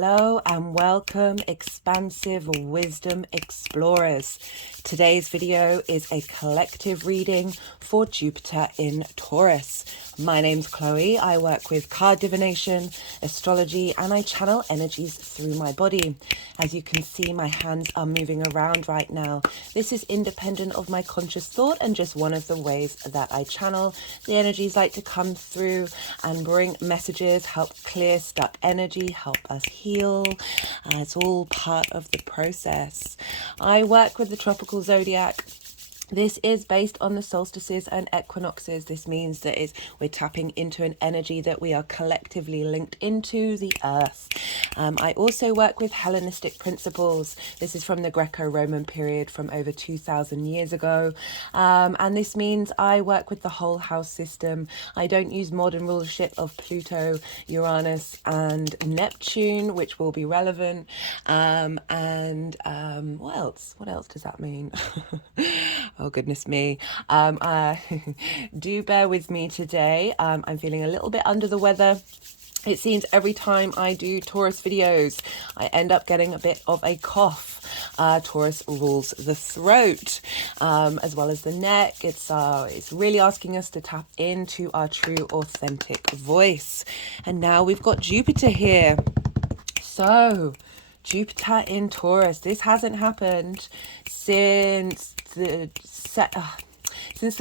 Hello and welcome, expansive wisdom explorers. Today's video is a collective reading for Jupiter in Taurus. My name's Chloe. I work with card divination, astrology, and I channel energies through my body. As you can see, my hands are moving around right now. This is independent of my conscious thought and just one of the ways that I channel. The energies like to come through and bring messages, help clear stuck energy, help us heal. It's all part of the process. I work with the tropical zodiac. This is based on the solstices and equinoxes. This means that we're tapping into an energy that we are collectively linked into, the earth. I also work with Hellenistic principles. This is from the Greco-Roman period from over 2,000 years ago. And this means I work with the whole house system. I don't use modern rulership of Pluto, Uranus and Neptune, which will be relevant. What else? What else does that mean? Oh, goodness me. Do bear with me today. I'm feeling a little bit under the weather. It seems every time I do Taurus videos, I end up getting a bit of a cough. Taurus rules the throat, as well as the neck. It's really asking us to tap into our true, authentic voice. And now we've got Jupiter here. So, Jupiter in Taurus. This hasn't happened since the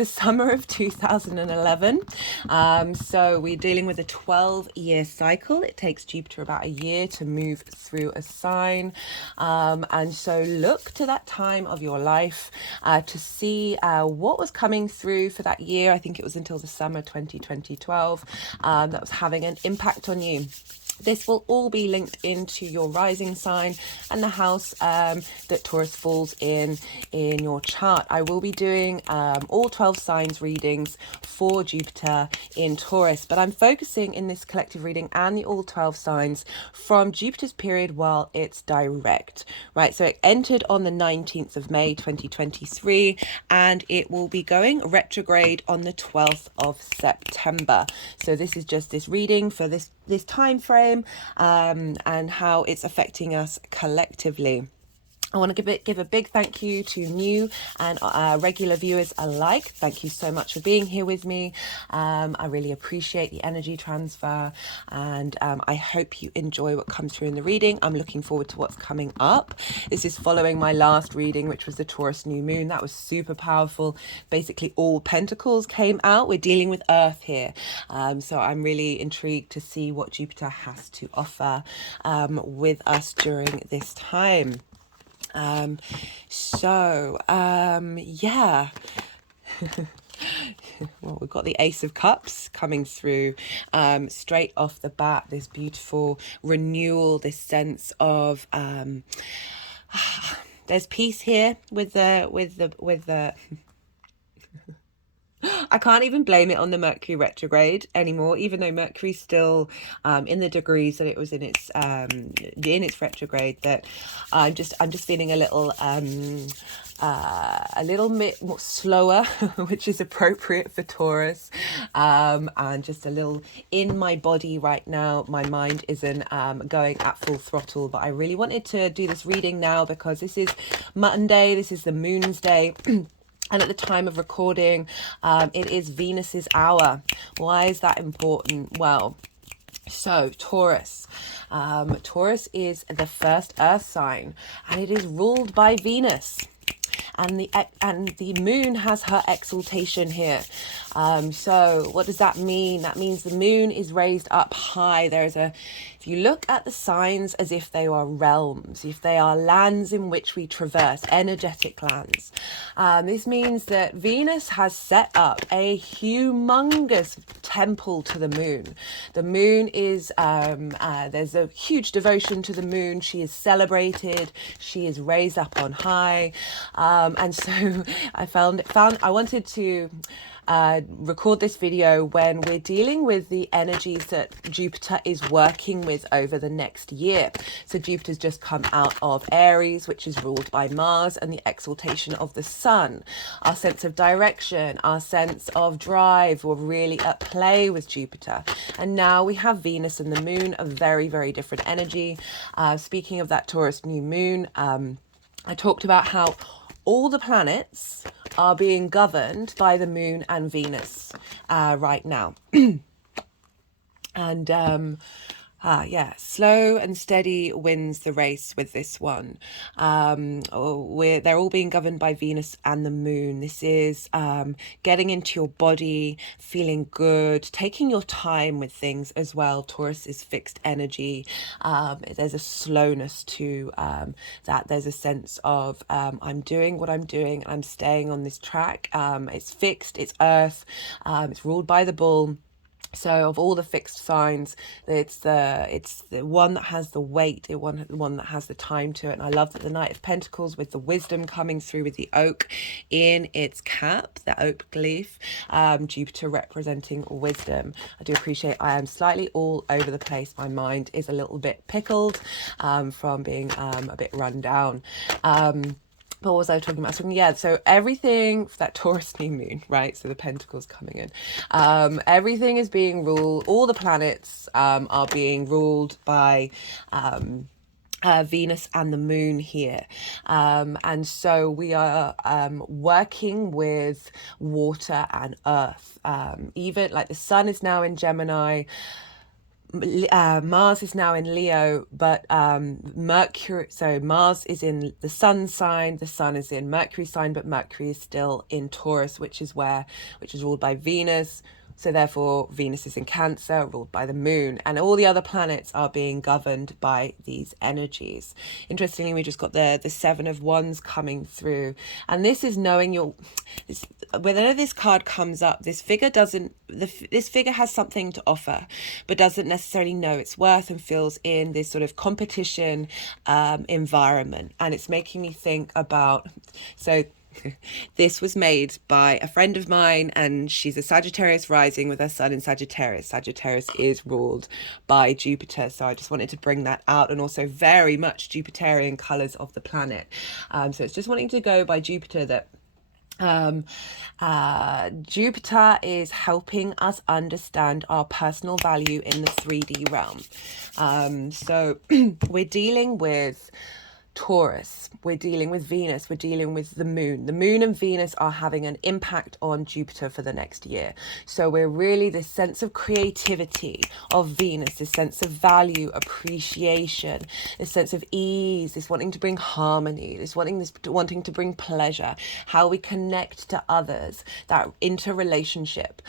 summer of 2011. So we're dealing with a 12-year cycle. It takes Jupiter about a year to move through a sign. And so look to that time of your life to see what was coming through for that year. I think it was until the summer 2012 that was having an impact on you. This will all be linked into your rising sign and the house that Taurus falls in your chart. I will be doing all 12 signs readings for Jupiter in Taurus, but I'm focusing in this collective reading and the all 12 signs from Jupiter's period while it's direct, right? So it entered on the 19th of May 2023 and it will be going retrograde on the 12th of September. So this is just this reading for this time frame and how it's affecting us collectively. I want to give a big thank you to new and regular viewers alike. Thank you so much for being here with me. I really appreciate the energy transfer and I hope you enjoy what comes through in the reading. I'm looking forward to what's coming up. This is following my last reading, which was the Taurus new moon. That was super powerful. Basically all pentacles came out. We're dealing with earth here. So I'm really intrigued to see what Jupiter has to offer with us during this time. Yeah. Well, we've got the Ace of Cups coming through straight off the bat. This beautiful renewal, this sense of there's peace here with the I can't even blame it on the Mercury retrograde anymore, even though Mercury's still in the degrees that it was in its retrograde. That I'm just feeling a little bit more slower, which is appropriate for Taurus, and just a little in my body right now. My mind isn't going at full throttle, but I really wanted to do this reading now because this is Monday. This is the moon's day. And at the time of recording, it is Venus's hour. Why is that important? Well, so Taurus. Taurus is the first earth sign and it is ruled by Venus. And the moon has her exaltation here. So what does that mean? That means the moon is raised up high. If you look at the signs as if they are realms, if they are lands in which we traverse, energetic lands, this means that Venus has set up a humongous temple to the moon. The moon is, there's a huge devotion to the moon. She is celebrated. She is raised up on high. And so I wanted to record this video when we're dealing with the energies that Jupiter is working with over the next year. So Jupiter's just come out of Aries, which is ruled by Mars, and the exaltation of the Sun. Our sense of direction, our sense of drive were really at play with Jupiter. And now we have Venus and the Moon, a very, very different energy. Speaking of that Taurus new moon, I talked about how all the planets are being governed by the Moon and Venus right now. And yeah, slow and steady wins the race with this one. They're all being governed by Venus and the Moon. This is getting into your body, feeling good, taking your time with things as well. Taurus is fixed energy. There's a slowness to that. There's a sense of I'm doing what I'm doing. I'm staying on this track. It's fixed. It's Earth. It's ruled by the bull. So of all the fixed signs, it's the one that has the weight, the one that has the time to it. And I love that the Knight of Pentacles with the wisdom coming through with the oak in its cap, the oak leaf, Jupiter representing wisdom. I do appreciate I am slightly all over the place. My mind is a little bit pickled from being a bit run down. What was I talking about? Yeah, so everything for that Taurus new moon, right? So the pentacles coming in. Everything is being ruled. All the planets are being ruled by Venus and the Moon here. And so we are working with water and earth. Even like the sun is now in Gemini. Mars is now in Leo, but Mercury, so Mars is in the sun sign, the sun is in Mercury sign, but Mercury is still in Taurus, which is ruled by Venus. So therefore Venus is in Cancer, ruled by the Moon, and all the other planets are being governed by these energies. Interestingly, we just got the Seven of Wands coming through, and this is knowing whenever this card comes up, this figure has something to offer, but doesn't necessarily know its worth and feels in this sort of competition environment. And it's making me think about, so this was made by a friend of mine, and she's a Sagittarius rising with her sun in Sagittarius. Sagittarius is ruled by Jupiter, so I just wanted to bring that out, and also very much Jupiterian colours of the planet. So it's just wanting to go by Jupiter that Jupiter is helping us understand our personal value in the 3D realm. So we're dealing with Taurus, we're dealing with Venus, we're dealing with the Moon. The Moon and Venus are having an impact on Jupiter for the next year. So we're really this sense of creativity of Venus, this sense of value, appreciation, this sense of ease, this wanting to bring harmony, this wanting to bring pleasure, how we connect to others, that interrelationship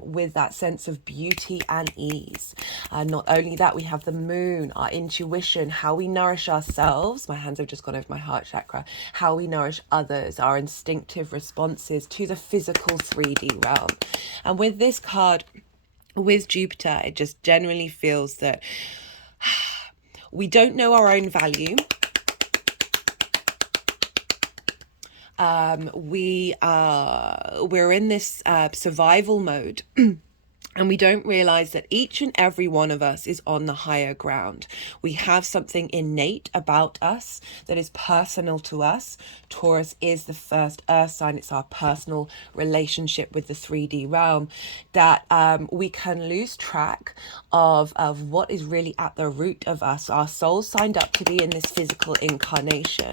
with that sense of beauty and ease. Not only that, we have the Moon, our intuition, how we nourish ourselves. My hands have just gone over my heart chakra. How we nourish others, our instinctive responses to the physical 3D realm. And with this card, with Jupiter, it just generally feels that we don't know our own value. We're in this survival mode. And we don't realize that each and every one of us is on the higher ground. We have something innate about us that is personal to us. Taurus is the first earth sign. It's our personal relationship with the 3D realm, that we can lose track of what is really at the root of us. Our souls signed up to be in this physical incarnation.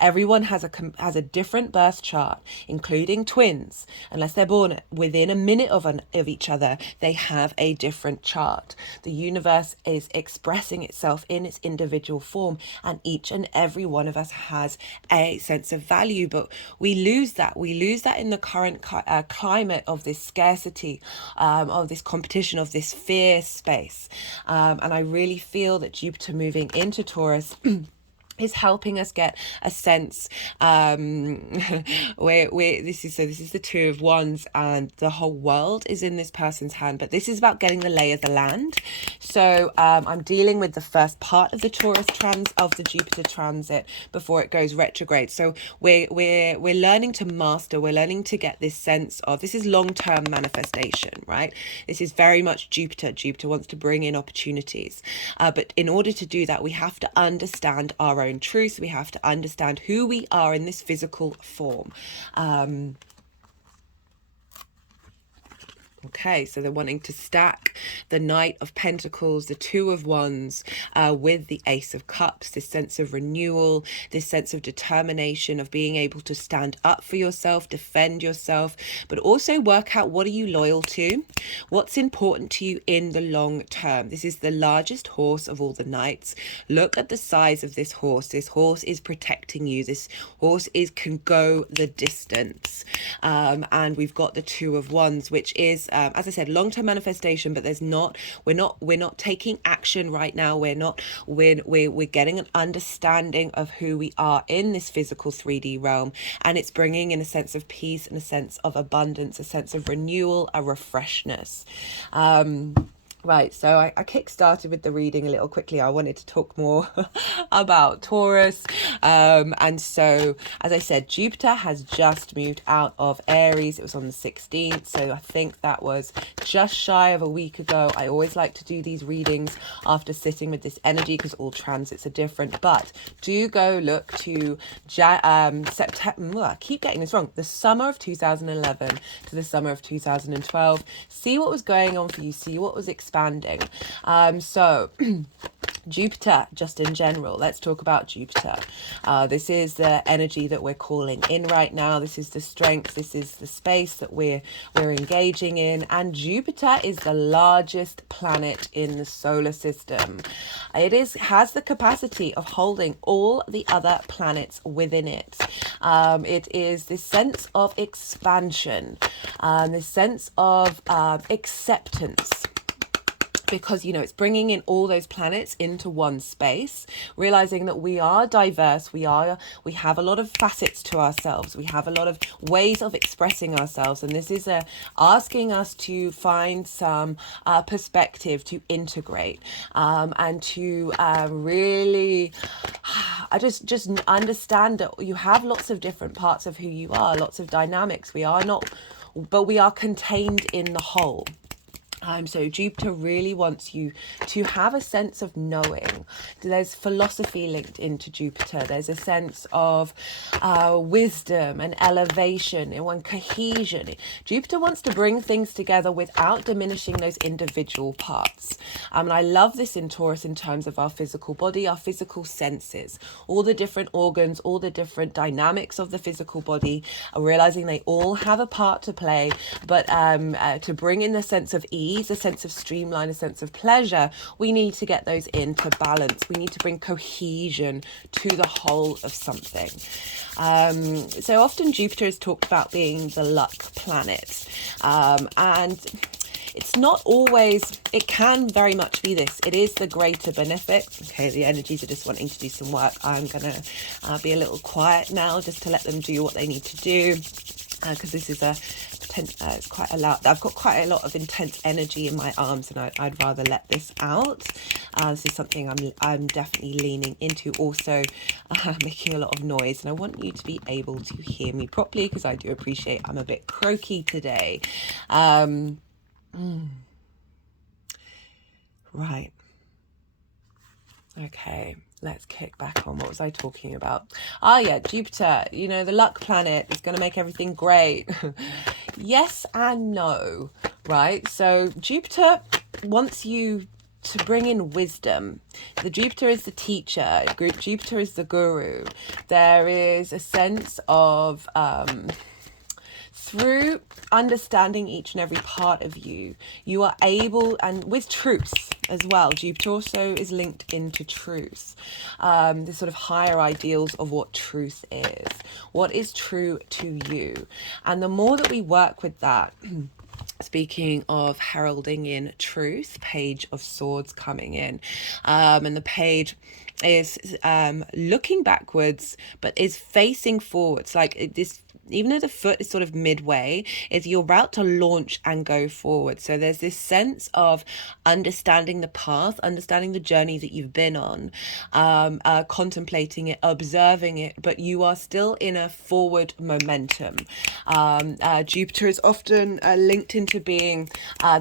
Everyone has a different birth chart, including twins. Unless they're born within a minute of each other, they have a different chart. The universe is expressing itself in its individual form, and each and every one of us has a sense of value, but we lose that. We lose that in the current climate of this scarcity, of this competition, of this fear space. And I really feel that Jupiter moving into Taurus is helping us get a sense where this is the Two of Wands, and the whole world is in this person's hand, but this is about getting the lay of the land. So I'm dealing with the first part of the Jupiter transit before it goes retrograde. So we're learning to master, we're learning to get this sense of, this is long-term manifestation, right? This is very much Jupiter wants to bring in opportunities, but in order to do that, we have to understand our own truth. We have to understand who we are in this physical form. Okay, so they're wanting to stack the Knight of Pentacles, the Two of Wands, with the Ace of Cups, this sense of renewal, this sense of determination, of being able to stand up for yourself, defend yourself, but also work out, what are you loyal to? What's important to you in the long term? This is the largest horse of all the knights. Look at the size of this horse. This horse is protecting you. This horse can go the distance. And we've got the Two of Wands, which is, as I said, long-term manifestation, but we're not taking action right now. We're getting an understanding of who we are in this physical 3D realm, and it's bringing in a sense of peace and a sense of abundance, a sense of renewal, a refreshness. Right, so I kick-started with the reading a little quickly. I wanted to talk more about Taurus. And so, as I said, Jupiter has just moved out of Aries. It was on the 16th, so I think that was just shy of a week ago. I always like to do these readings after sitting with this energy, because all transits are different. But do go look to September. I keep getting this wrong. The summer of 2011 to the summer of 2012. See what was going on for you. See what was expanding. So Jupiter, just in general, let's talk about Jupiter. This is the energy that we're calling in right now. This is the strength. This is the space that we're engaging in. And Jupiter is the largest planet in the solar system. It has the capacity of holding all the other planets within it. It is this sense of expansion, this sense of acceptance. Because, it's bringing in all those planets into one space, realizing that we are diverse, we have a lot of facets to ourselves, we have a lot of ways of expressing ourselves, and this is asking us to find some perspective to integrate, and to really just understand that you have lots of different parts of who you are, lots of dynamics. But we are contained in the whole. So Jupiter really wants you to have a sense of knowing. There's philosophy linked into Jupiter. There's a sense of wisdom and elevation and cohesion. Jupiter wants to bring things together without diminishing those individual parts. And I love this in Taurus in terms of our physical body, our physical senses, all the different organs, all the different dynamics of the physical body, realizing they all have a part to play, but to bring in the sense of ease, a sense of streamline, a sense of pleasure, we need to get those into balance. We need to bring cohesion to the whole of something. So often Jupiter is talked about being the luck planet, and it's not always, it can very much be this. It is the greater benefit. Okay, the energies are just wanting to do some work. I'm going to be a little quiet now just to let them do what they need to do, because this is it's quite a lot. I've got quite a lot of intense energy in my arms, and I'd rather let this out. This is something I'm definitely leaning into. Also, making a lot of noise, and I want you to be able to hear me properly, because I do appreciate I'm a bit croaky today. Right. Okay, let's kick back on. What was I talking about? Yeah, Jupiter, the luck planet is going to make everything great. Yes and no, right? So Jupiter wants you to bring in wisdom. The Jupiter is the teacher. Jupiter is the guru. There is a sense of through understanding each and every part of you, you are able, and with truth as well. Jupiter also is linked into truth, the sort of higher ideals of what truth is. What is true to you? And the more that we work with that, speaking of heralding in truth, Page of Swords coming in, and the page is looking backwards, but is facing forwards. Like this, even though the foot is sort of midway, is your route to launch and go forward. So there's this sense of understanding the path, understanding the journey that you've been on, contemplating it, observing it, but you are still in a forward momentum. Jupiter is often linked into being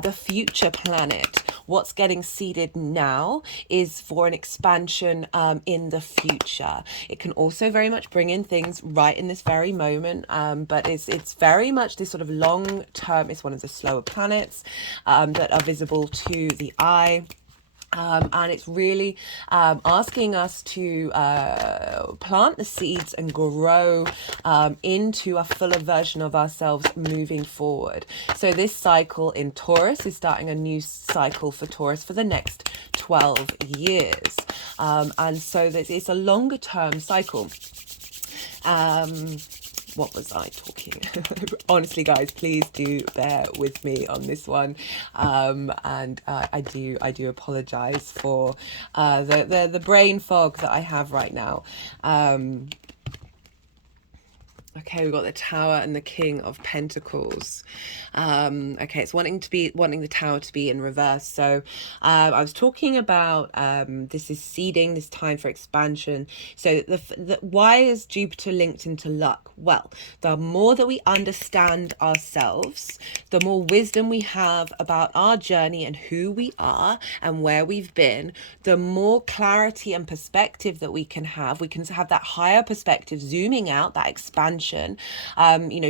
the future planet. What's getting seeded now is for an expansion in the future. It can also very much bring in things right in this very moment, but it's very much this sort of long term. It's one of the slower planets that are visible to the eye. And it's really asking us to plant the seeds and grow into a fuller version of ourselves moving forward. So this cycle in Taurus is starting a new cycle for Taurus for the next 12 years. And so it's a longer term cycle. What was I talking? Honestly, guys, please do bear with me on this one. And I do apologize for the brain fog that I have right now. Okay, we've got the Tower and the King of Pentacles. Okay, it's wanting the Tower to be in reverse. So I was talking about this is seeding, this time for expansion. So why is Jupiter linked into luck? Well, the more that we understand ourselves, the more wisdom we have about our journey and who we are and where we've been, the more clarity and perspective that we can have. We can have that higher perspective, zooming out, that expansion.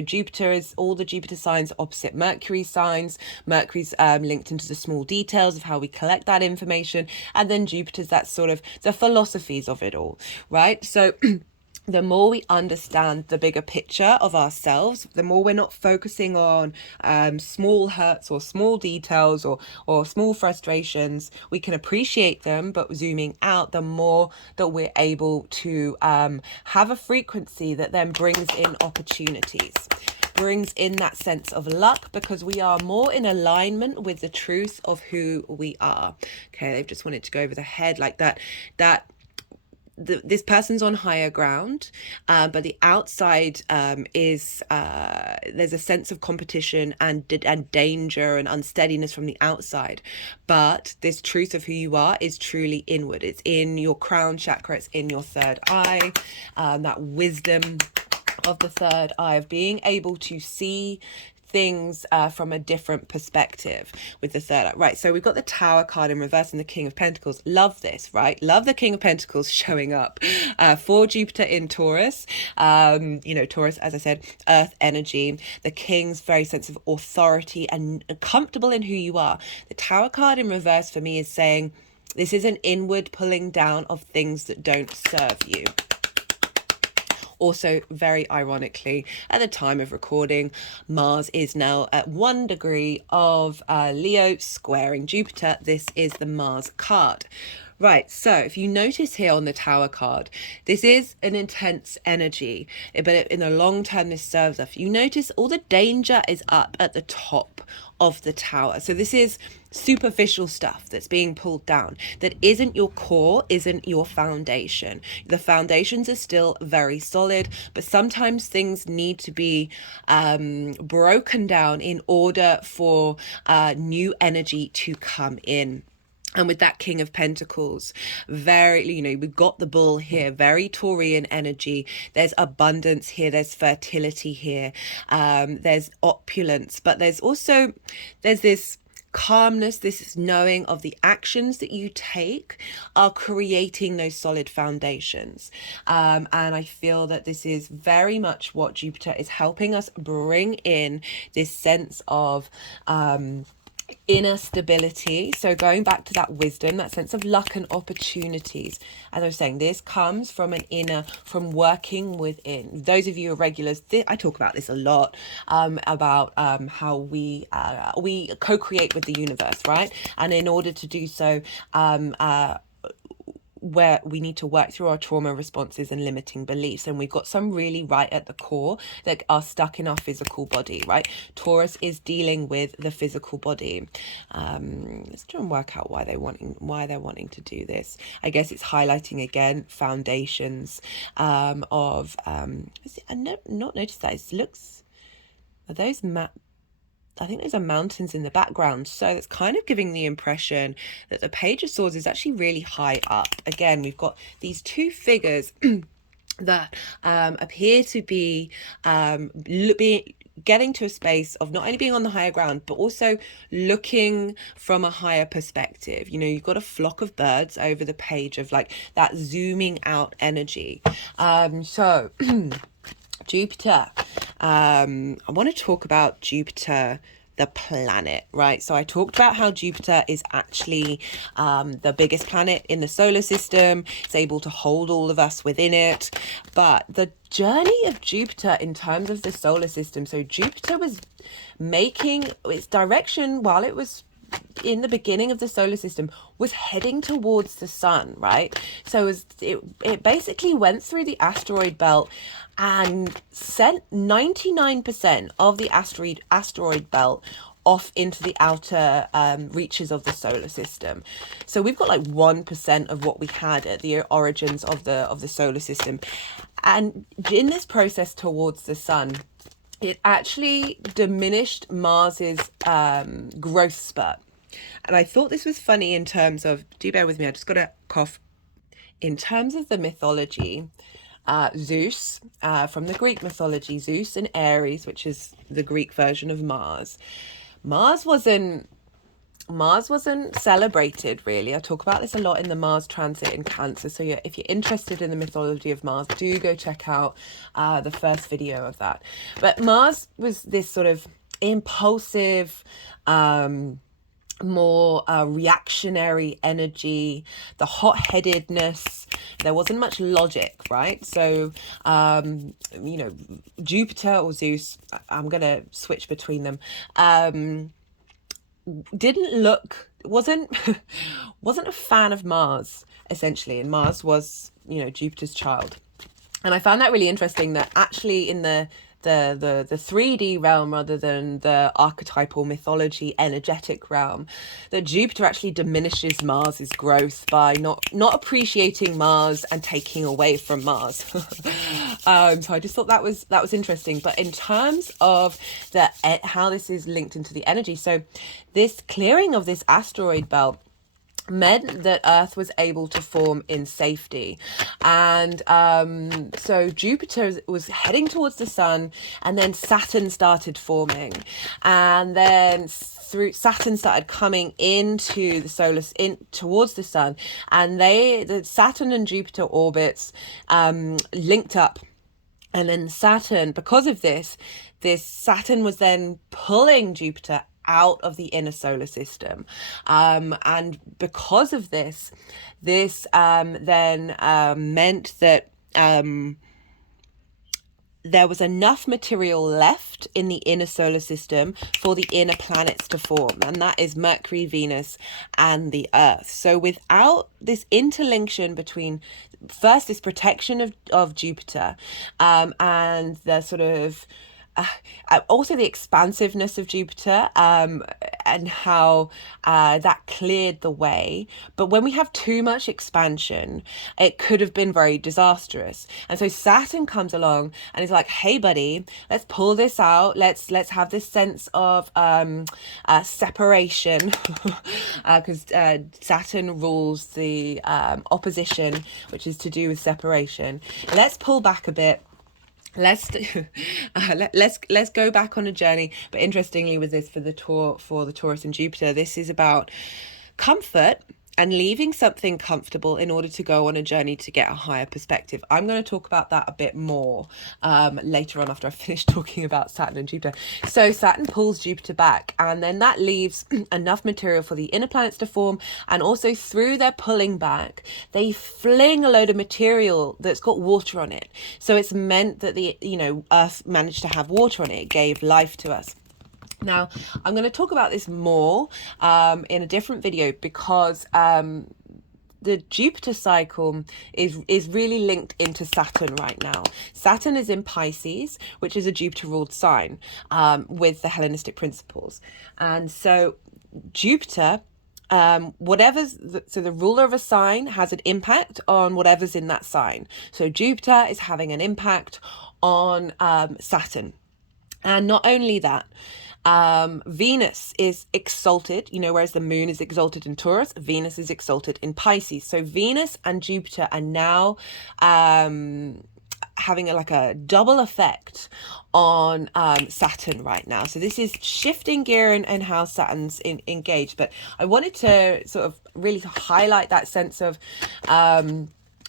Jupiter is all the Jupiter signs opposite Mercury signs. Mercury's linked into the small details of how we collect that information, and then Jupiter's that sort of the philosophies of it all, right? So the more we understand the bigger picture of ourselves, the more we're not focusing on small hurts or small details or small frustrations. We can appreciate them, but zooming out, the more that we're able to have a frequency that then brings in opportunities, brings in that sense of luck, because we are more in alignment with the truth of who we are. Okay, they've just wanted to go over the head like that this person's on higher ground, but the outside is there's a sense of competition and danger and unsteadiness from the outside, but this truth of who you are is truly inward. It's in your crown chakra, it's in your third eye, that wisdom of the third eye, of being able to see things from a different perspective with the third eye. Right, so we've got the Tower card in reverse and the King of Pentacles. Love this, right? Love the King of Pentacles showing up for Jupiter in Taurus. Taurus, as I said, earth energy. The King's very sense of authority and comfortable in who you are. The Tower card in reverse for me is saying this is an inward pulling down of things that don't serve you. Also, very ironically, at the time of recording, Mars is now at 1 degree of Leo squaring Jupiter. This is the Mars card. Right, so if you notice here on the Tower card, this is an intense energy, but in the long term, this serves us. You notice all the danger is up at the top of the Tower. So this is superficial stuff that's being pulled down that isn't your core, isn't your foundation. The foundations are still very solid, but sometimes things need to be broken down in order for new energy to come in. And with that King of Pentacles, we've got the bull here, very Taurian energy. There's abundance here, there's fertility here, there's opulence, but there's this calmness, this knowing of the actions that you take are creating those solid foundations. And I feel that this is very much what Jupiter is helping us bring in, this sense of inner stability. So going back to that wisdom, that sense of luck and opportunities, as I was saying, this comes from from working within. Those of you who are regulars, I talk about this a lot, about how we co-create with the universe, right? And in order to do so, where we need to work through our trauma responses and limiting beliefs. And we've got some really right at the core that are stuck in our physical body, right? Taurus is dealing with the physical body. Let's try and work out why they're wanting to do this. I guess it's highlighting again foundations of I not noticed that. It looks, are those I think those are mountains in the background. So it's kind of giving the impression that the Page of Swords is actually really high up. Again, we've got these two figures that appear to be getting to a space of not only being on the higher ground, but also looking from a higher perspective. You know, you've got a flock of birds over the page of like that zooming out energy. So Jupiter, I want to talk about Jupiter, the planet, right? So I talked about how Jupiter is actually the biggest planet in the solar system. It's able to hold all of us within it. But the journey of Jupiter in terms of the solar system, so Jupiter was making its direction while it was in the beginning of the solar system, was heading towards the sun, right? So it basically went through the asteroid belt and sent 99% of the asteroid belt off into the outer reaches of the solar system. So we've got like 1% of what we had at the origins of the solar system. And in this process towards the sun, it actually diminished Mars's growth spurt. And I thought this was funny in terms of, do bear with me, I just got a cough. In terms of the mythology, Zeus, from the Greek mythology, Zeus and Ares, which is the Greek version of Mars. Mars wasn't celebrated, really. I talk about this a lot in the Mars transit in Cancer. So yeah, if you're interested in the mythology of Mars, do go check out the first video of that. But Mars was this sort of impulsive, more reactionary energy, the hot-headedness. There wasn't much logic, right? So you know, Jupiter or Zeus, I'm gonna switch between them, wasn't a fan of Mars, essentially, and Mars was, you know, Jupiter's child. And I found that really interesting, that actually in the 3D realm rather than the archetypal mythology energetic realm, that Jupiter actually diminishes Mars's growth by not appreciating Mars and taking away from Mars. So I just thought that was interesting. But in terms of how this is linked into the energy, so this clearing of this asteroid belt meant that Earth was able to form in safety. And so Jupiter was heading towards the sun, and then Saturn started forming, and then Saturn started coming into the towards the sun, and the Saturn and Jupiter orbits linked up. And then Saturn, because of this Saturn was then pulling Jupiter out of the inner solar system, and because of this then meant that there was enough material left in the inner solar system for the inner planets to form, and that is Mercury, Venus, and the Earth. So without this interlinction between first this protection of Jupiter, and the sort of also the expansiveness of Jupiter, and how that cleared the way. But when we have too much expansion, it could have been very disastrous. And so Saturn comes along and is like, hey buddy, let's pull this out, let's have this sense of separation, because Saturn rules the opposition, which is to do with separation. Let's pull back a bit. Let's go back on a journey. But interestingly, with this, for the Taurus and Jupiter, this is about comfort and leaving something comfortable in order to go on a journey to get a higher perspective. I'm going to talk about that a bit more later on, after I finish talking about Saturn and Jupiter. So Saturn pulls Jupiter back, and then that leaves enough material for the inner planets to form. And also through their pulling back, they fling a load of material that's got water on it. So it's meant that the Earth managed to have water on it. It gave life to us. Now, I'm going to talk about this more in a different video, because the Jupiter cycle is really linked into Saturn right now. Saturn is in Pisces, which is a Jupiter-ruled sign, with the Hellenistic principles. And so Jupiter, so the ruler of a sign has an impact on whatever's in that sign. So Jupiter is having an impact on Saturn. And not only that, Venus is exalted, whereas the moon is exalted in Taurus, Venus is exalted in Pisces. So Venus and Jupiter are now having a double effect on Saturn right now. So this is shifting gear and how Saturn's engaged. But I wanted to sort of really highlight that sense of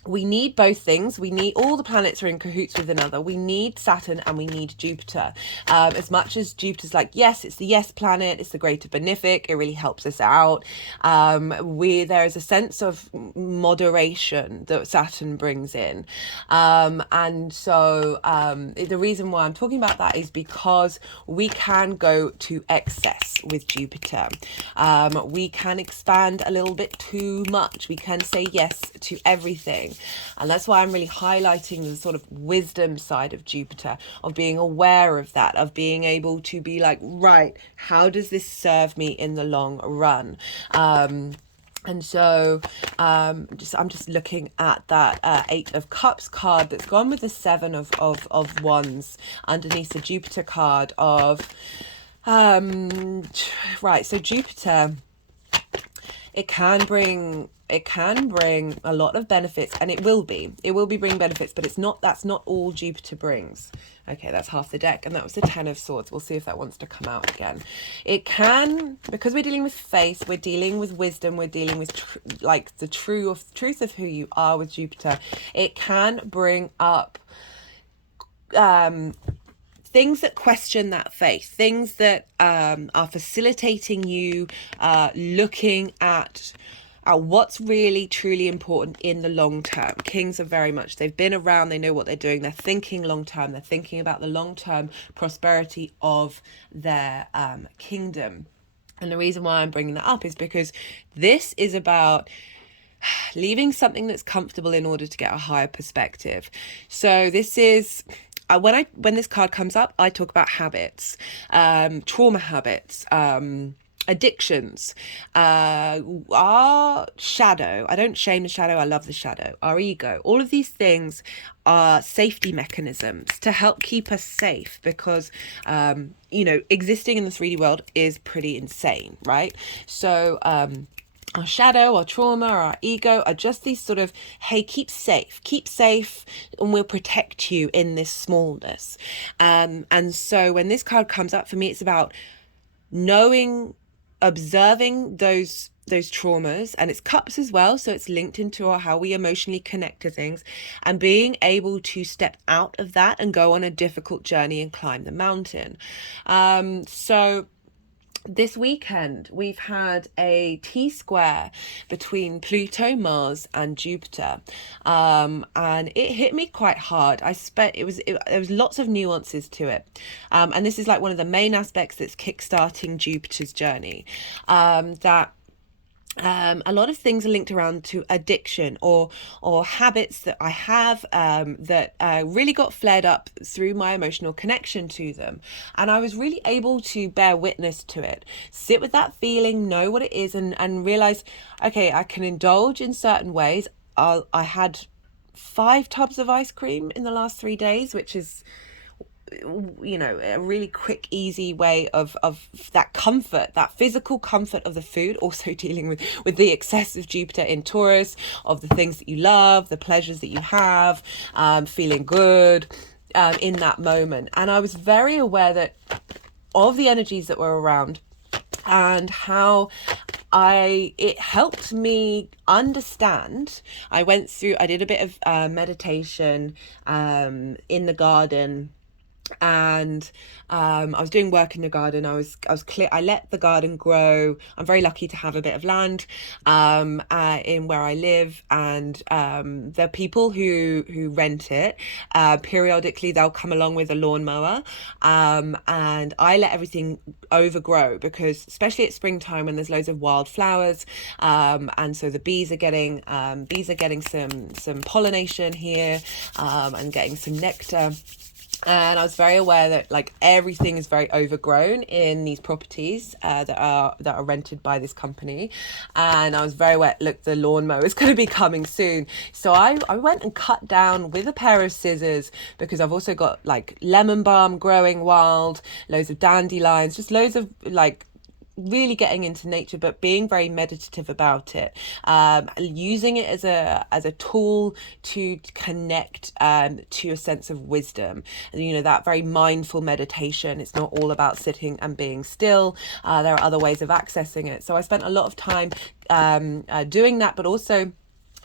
we need both things. We need, all the planets are in cahoots with another. We need Saturn and we need Jupiter. As much as Jupiter's yes, it's the yes planet, it's the greater benefic, it really helps us out. There is a sense of moderation that Saturn brings in. And so the reason why I'm talking about that is because we can go to excess with Jupiter. We can expand a little bit too much. We can say yes to everything. And that's why I'm really highlighting the sort of wisdom side of Jupiter, of being aware of that, of being able to be right, how does this serve me in the long run? And so I'm just looking at that Eight of Cups card that's gone with the Seven of Wands underneath the Jupiter card of right. So Jupiter, it can bring a lot of benefits, and it will be bringing benefits, but that's not all Jupiter brings. Okay, that's half the deck, and that was the Ten of Swords. We'll see if that wants to come out again. It can, because we're dealing with faith, we're dealing with wisdom, we're dealing with the truth of who you are with Jupiter. It can bring up things that question that faith, things that are facilitating you looking at what's really truly important in the long term. Kings are very much, they've been around, they know what they're doing, they're thinking long term, they're thinking about the long term prosperity of their kingdom. And the reason why I'm bringing that up is because this is about leaving something that's comfortable in order to get a higher perspective. So this is when this card comes up, I talk about habits, trauma habits, addictions, our shadow. I don't shame the shadow, I love the shadow. Our ego, all of these things are safety mechanisms to help keep us safe, because existing in the 3D world is pretty insane, right? So our shadow, our trauma, our ego are just these sort of, hey, keep safe, and we'll protect you in this smallness. And so when this card comes up, for me, it's about observing those traumas, and it's cups as well, so it's linked into how we emotionally connect to things, and being able to step out of that and go on a difficult journey and climb the mountain. So this weekend we've had a T-square between Pluto, Mars and Jupiter, and it hit me quite hard. There was lots of nuances to it, and this is one of the main aspects that's kickstarting Jupiter's journey, that a lot of things are linked around to addiction or habits that I have that really got flared up through my emotional connection to them. And I was really able to bear witness to it, sit with that feeling, know what it is, and realize, okay, I can indulge in certain ways. I had 5 tubs of ice cream in the last 3 days, which is a really quick, easy way of that comfort, that physical comfort of the food, also dealing with the excess of Jupiter in Taurus, of the things that you love, the pleasures that you have, feeling good in that moment. And I was very aware of the energies that were around, and how it helped me understand. I did a bit of meditation in the garden, and I was doing work in the garden. I let the garden grow. I'm very lucky to have a bit of land in where I live, and there are people who rent it. Periodically they'll come along with a lawnmower, and I let everything overgrow, because especially at springtime when there's loads of wildflowers, and so the bees are getting some pollination here, and getting some nectar. And I was very aware that like everything is very overgrown in these properties that are rented by this company. And I was very aware, look, the lawnmower is going to be coming soon. So I went and cut down with a pair of scissors, because I've also got like lemon balm growing wild, loads of dandelions, just loads of like really getting into nature, but being very meditative about it, using it as a tool to connect to a sense of wisdom, and you know, that very mindful meditation. It's not all about sitting and being still. There are other ways of accessing it. So I spent a lot of time doing that, but also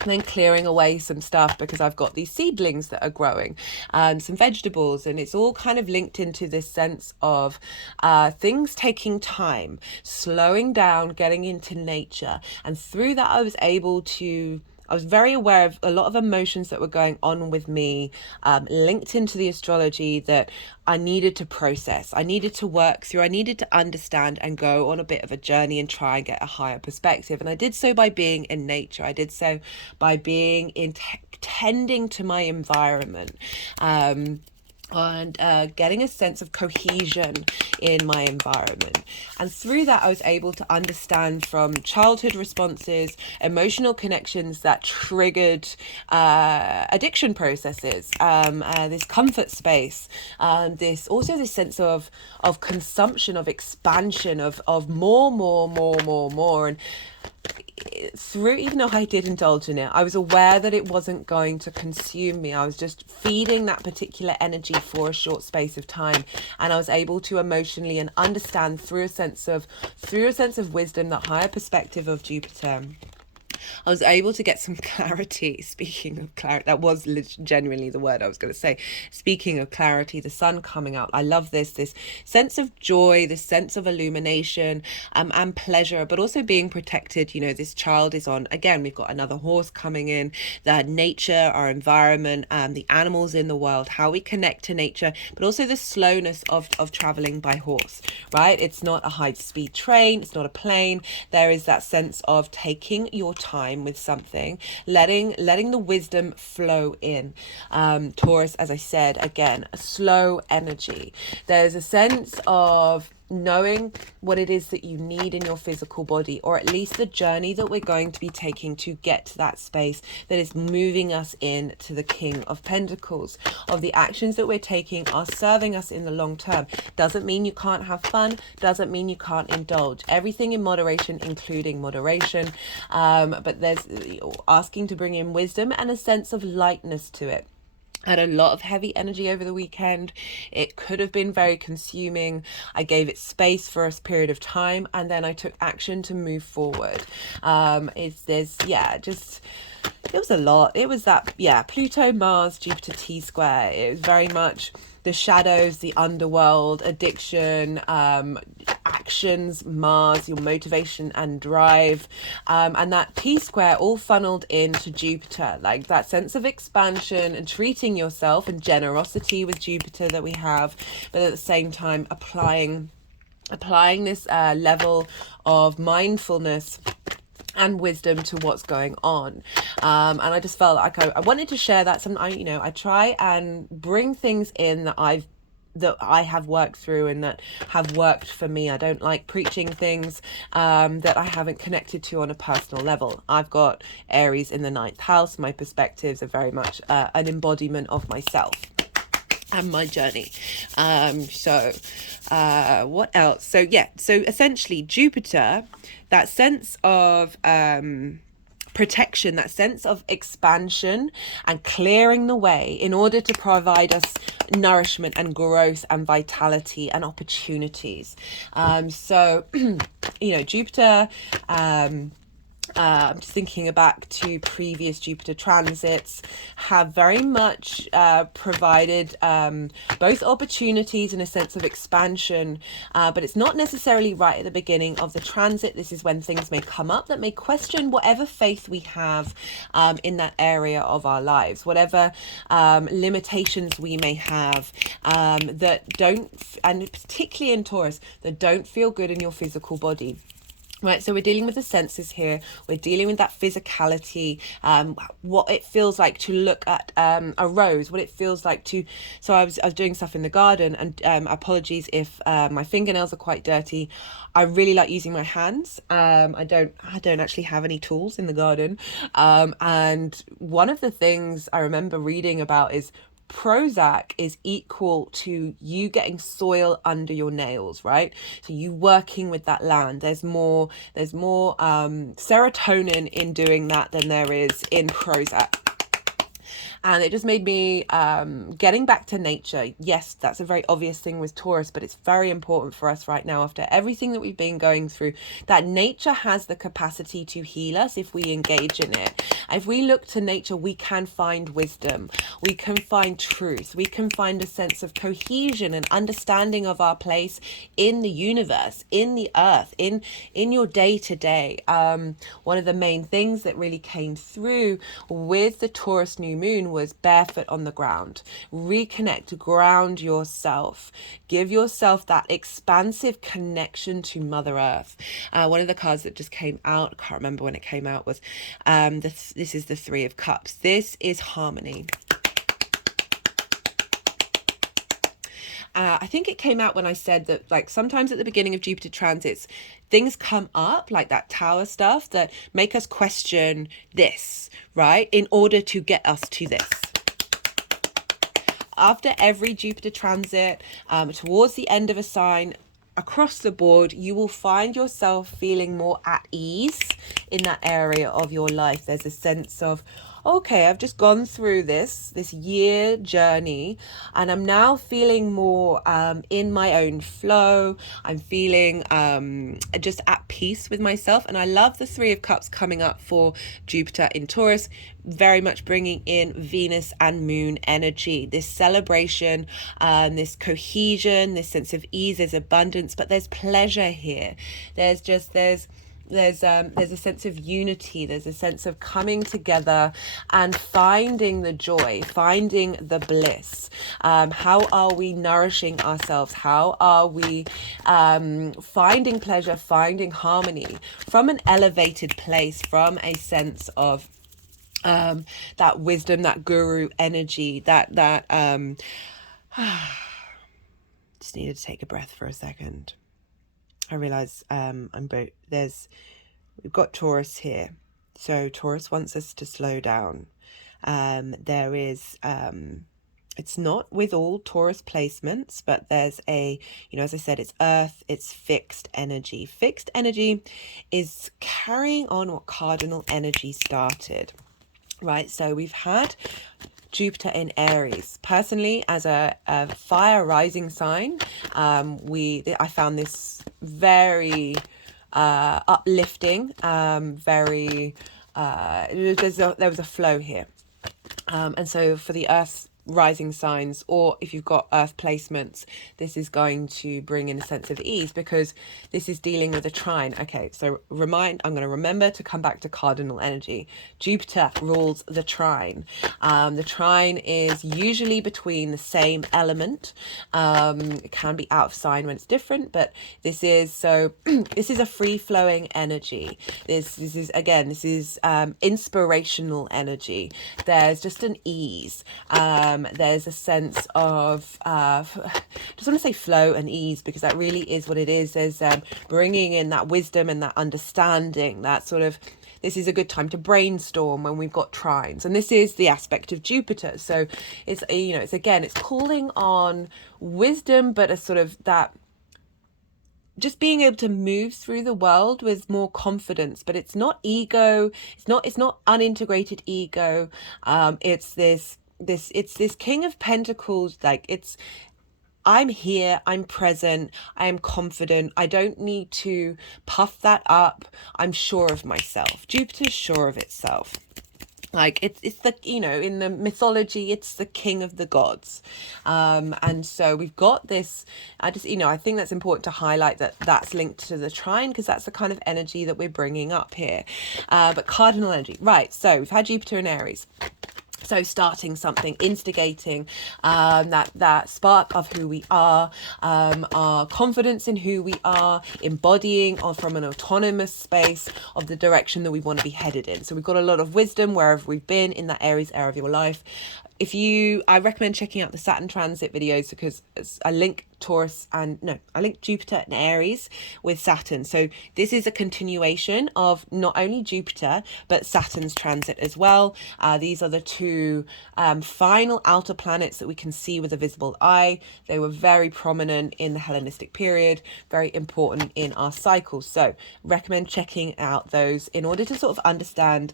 then clearing away some stuff, because I've got these seedlings that are growing, some vegetables, and it's all kind of linked into this sense of things taking time, slowing down, getting into nature. And through that I was very aware of a lot of emotions that were going on with me, linked into the astrology, that I needed to process, I needed to work through, I needed to understand and go on a bit of a journey and try and get a higher perspective. And I did so by being in nature. I did so by being tending to my environment. And getting a sense of cohesion in my environment. And through that, I was able to understand from childhood responses, emotional connections that triggered addiction processes, this comfort space, this sense of consumption, of expansion, of more. And through, even though I did indulge in it, I was aware that it wasn't going to consume me. I was just feeding that particular energy for a short space of time, and I was able to emotionally and understand through a sense of wisdom, that higher perspective of Jupiter. I was able to get some clarity. Speaking of clarity, that was genuinely the word I was going to say. Speaking of clarity, the sun coming out. I love this sense of joy, this sense of illumination, and pleasure, but also being protected. You know, this child is on, again, we've got another horse coming in, the nature, our environment, the animals in the world, how we connect to nature, but also the slowness of traveling by horse, right? It's not a high-speed train. It's not a plane. There is that sense of taking your time with something, letting the wisdom flow in. Taurus, as I said, again, a slow energy. There's a sense of knowing what it is that you need in your physical body, or at least the journey that we're going to be taking to get to that space that is moving us in to the King of Pentacles, of the actions that we're taking are serving us in the long term. Doesn't mean you can't have fun, doesn't mean you can't indulge. Everything in moderation, including moderation, but there's asking to bring in wisdom and a sense of lightness to it. I had a lot of heavy energy over the weekend. It could have been very consuming. I gave it space for a period of time, and then I took action to move forward. It was a lot. It was that, Pluto, Mars, Jupiter, T-square. It was very much the shadows, the underworld, addiction, actions, Mars, your motivation and drive, and that T-square all funneled into Jupiter, like that sense of expansion and treating yourself and generosity with Jupiter that we have, but at the same time applying this level of mindfulness and wisdom to what's going on, and I just felt like I wanted to share that. I try and bring things in that I have worked through and that have worked for me. I don't like preaching things that I haven't connected to on a personal level. I've got Aries in the 9th house. My perspectives are very much an embodiment of myself and my journey. What else? So essentially Jupiter, that sense of protection, that sense of expansion and clearing the way in order to provide us nourishment and growth and vitality and opportunities. Jupiter I'm just thinking back to previous Jupiter transits, have very much provided both opportunities and a sense of expansion, but it's not necessarily right at the beginning of the transit. This is when things may come up that may question whatever faith we have in that area of our lives, whatever limitations we may have that don't, and particularly in Taurus, that don't feel good in your physical body. Right, so we're dealing with the senses here. We're dealing with that physicality, what it feels like to look at a rose, what it feels like to. So I was doing stuff in the garden, and apologies if my fingernails are quite dirty. I really like using my hands. I don't actually have any tools in the garden, and one of the things I remember reading about is Prozac is equal to you getting soil under your nails, right? So you working with that land. There's more serotonin in doing that than there is in Prozac. And it just made me getting back to nature. Yes, that's a very obvious thing with Taurus, but it's very important for us right now after everything that we've been going through, that nature has the capacity to heal us if we engage in it. If we look to nature, we can find wisdom, we can find truth, we can find a sense of cohesion and understanding of our place in the universe, in the earth, in your day to day. One of the main things that really came through with the Taurus new moon was barefoot on the ground. Reconnect, ground yourself, give yourself that expansive connection to Mother Earth. One of the cards that just came out, I can't remember when it came out, was this is the Three of Cups. This is harmony. I think it came out when I said that, like, sometimes at the beginning of Jupiter transits, things come up like that tower stuff that make us question this, right? In order to get us to this. After every Jupiter transit, towards the end of a sign, across the board, you will find yourself feeling more at ease in that area of your life. There's a sense of, okay, I've just gone through this year journey, and I'm now feeling more in my own flow. I'm feeling just at peace with myself. And I love the Three of Cups coming up for Jupiter in Taurus, very much bringing in Venus and Moon energy, this celebration, this cohesion, this sense of ease. There's abundance, but there's pleasure here. There's a sense of unity. There's a sense of coming together and finding the joy, finding the bliss. How are we nourishing ourselves? How are we finding pleasure, finding harmony from an elevated place, from a sense of that wisdom, that guru energy, that just needed to take a breath for a second. I realize we've got Taurus here. So Taurus wants us to slow down. There is, it's not with all Taurus placements, but there's as I said, it's earth, it's fixed energy. Fixed energy is carrying on what cardinal energy started, right? So we've had Jupiter in Aries. Personally, as a fire rising sign, I found this very uplifting, very there was a flow here, and so for the Earth rising signs, or if you've got earth placements, this is going to bring in a sense of ease because this is dealing with a trine. Okay, so I'm going to remember to come back to cardinal energy. Jupiter rules the trine. The trine is usually between the same element. It can be out of sign when it's different, but this is a free flowing energy. This is inspirational energy. There's just an ease. There's a sense of, just want to say flow and ease, because that really is what it is. There's bringing in that wisdom and that understanding, that sort of, this is a good time to brainstorm when we've got trines. And this is the aspect of Jupiter. So it's, it's calling on wisdom, but a sort of that, just being able to move through the world with more confidence. But it's not ego. It's not unintegrated ego. It's this King of Pentacles, like it's I'm here, I'm present, I am confident, I don't need to puff that up, I'm sure of myself. Jupiter's sure of itself. Like it's the, you know, in the mythology, it's the king of the gods. And so we've got this, I just, you know, I think that's important to highlight that that's linked to the trine, because that's the kind of energy that we're bringing up here. But cardinal energy, right? So we've had Jupiter in Aries. So starting something, instigating that spark of who we are, our confidence in who we are, embodying or from an autonomous space of the direction that we want to be headed in. So we've got a lot of wisdom wherever we've been in that Aries area of your life. I recommend checking out the Saturn transit videos, because I link Jupiter and Aries with Saturn. So this is a continuation of not only Jupiter, but Saturn's transit as well. These are the two final outer planets that we can see with a visible eye. They were very prominent in the Hellenistic period, very important in our cycles. So recommend checking out those in order to sort of understand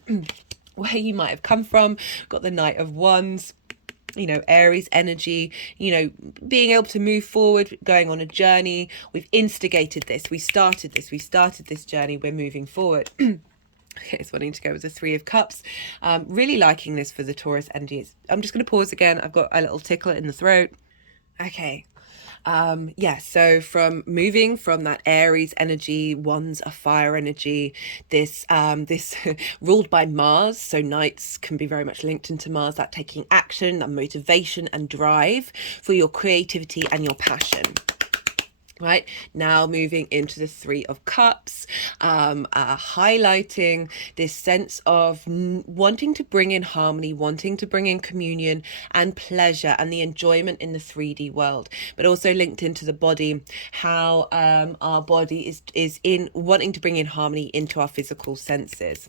where you might have come from. Got the Knight of Wands, you know, Aries energy, you know, being able to move forward, going on a journey. We've instigated this. We started this journey. We're moving forward. Okay, it's wanting to go with the Three of Cups. Really liking this for the Taurus energy. I'm just going to pause again. I've got a little tickle in the throat. Okay. So from moving from that Aries energy, Wands a fire energy, this ruled by Mars, so Knights can be very much linked into Mars, that taking action, that motivation and drive for your creativity and your passion. Right, now moving into the Three of Cups, highlighting this sense of wanting to bring in harmony, wanting to bring in communion and pleasure and the enjoyment in the 3D world, but also linked into the body, how our body is in wanting to bring in harmony into our physical senses.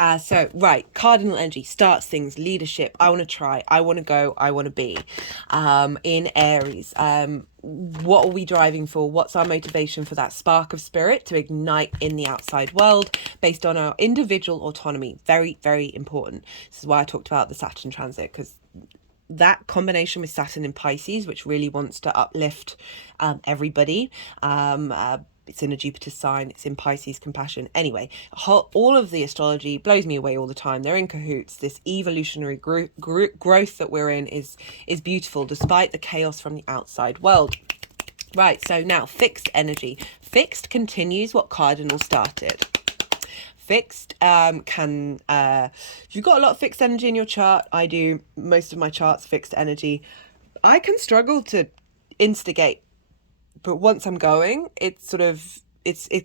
Cardinal energy starts things, leadership. I want to try, I want to go, I want to be. In Aries, what are we driving for? What's our motivation for that spark of spirit to ignite in the outside world based on our individual autonomy? Very, very important. This is why I talked about the Saturn transit, because that combination with Saturn in Pisces, which really wants to uplift everybody. It's in a Jupiter sign. It's in Pisces, compassion. Anyway, all of the astrology blows me away all the time. They're in cahoots. This evolutionary growth that we're in is beautiful, despite the chaos from the outside world. Right, so now fixed energy. Fixed continues what cardinal started. Fixed if you've got a lot of fixed energy in your chart, I do most of my charts fixed energy, I can struggle to instigate. But once I'm going, it's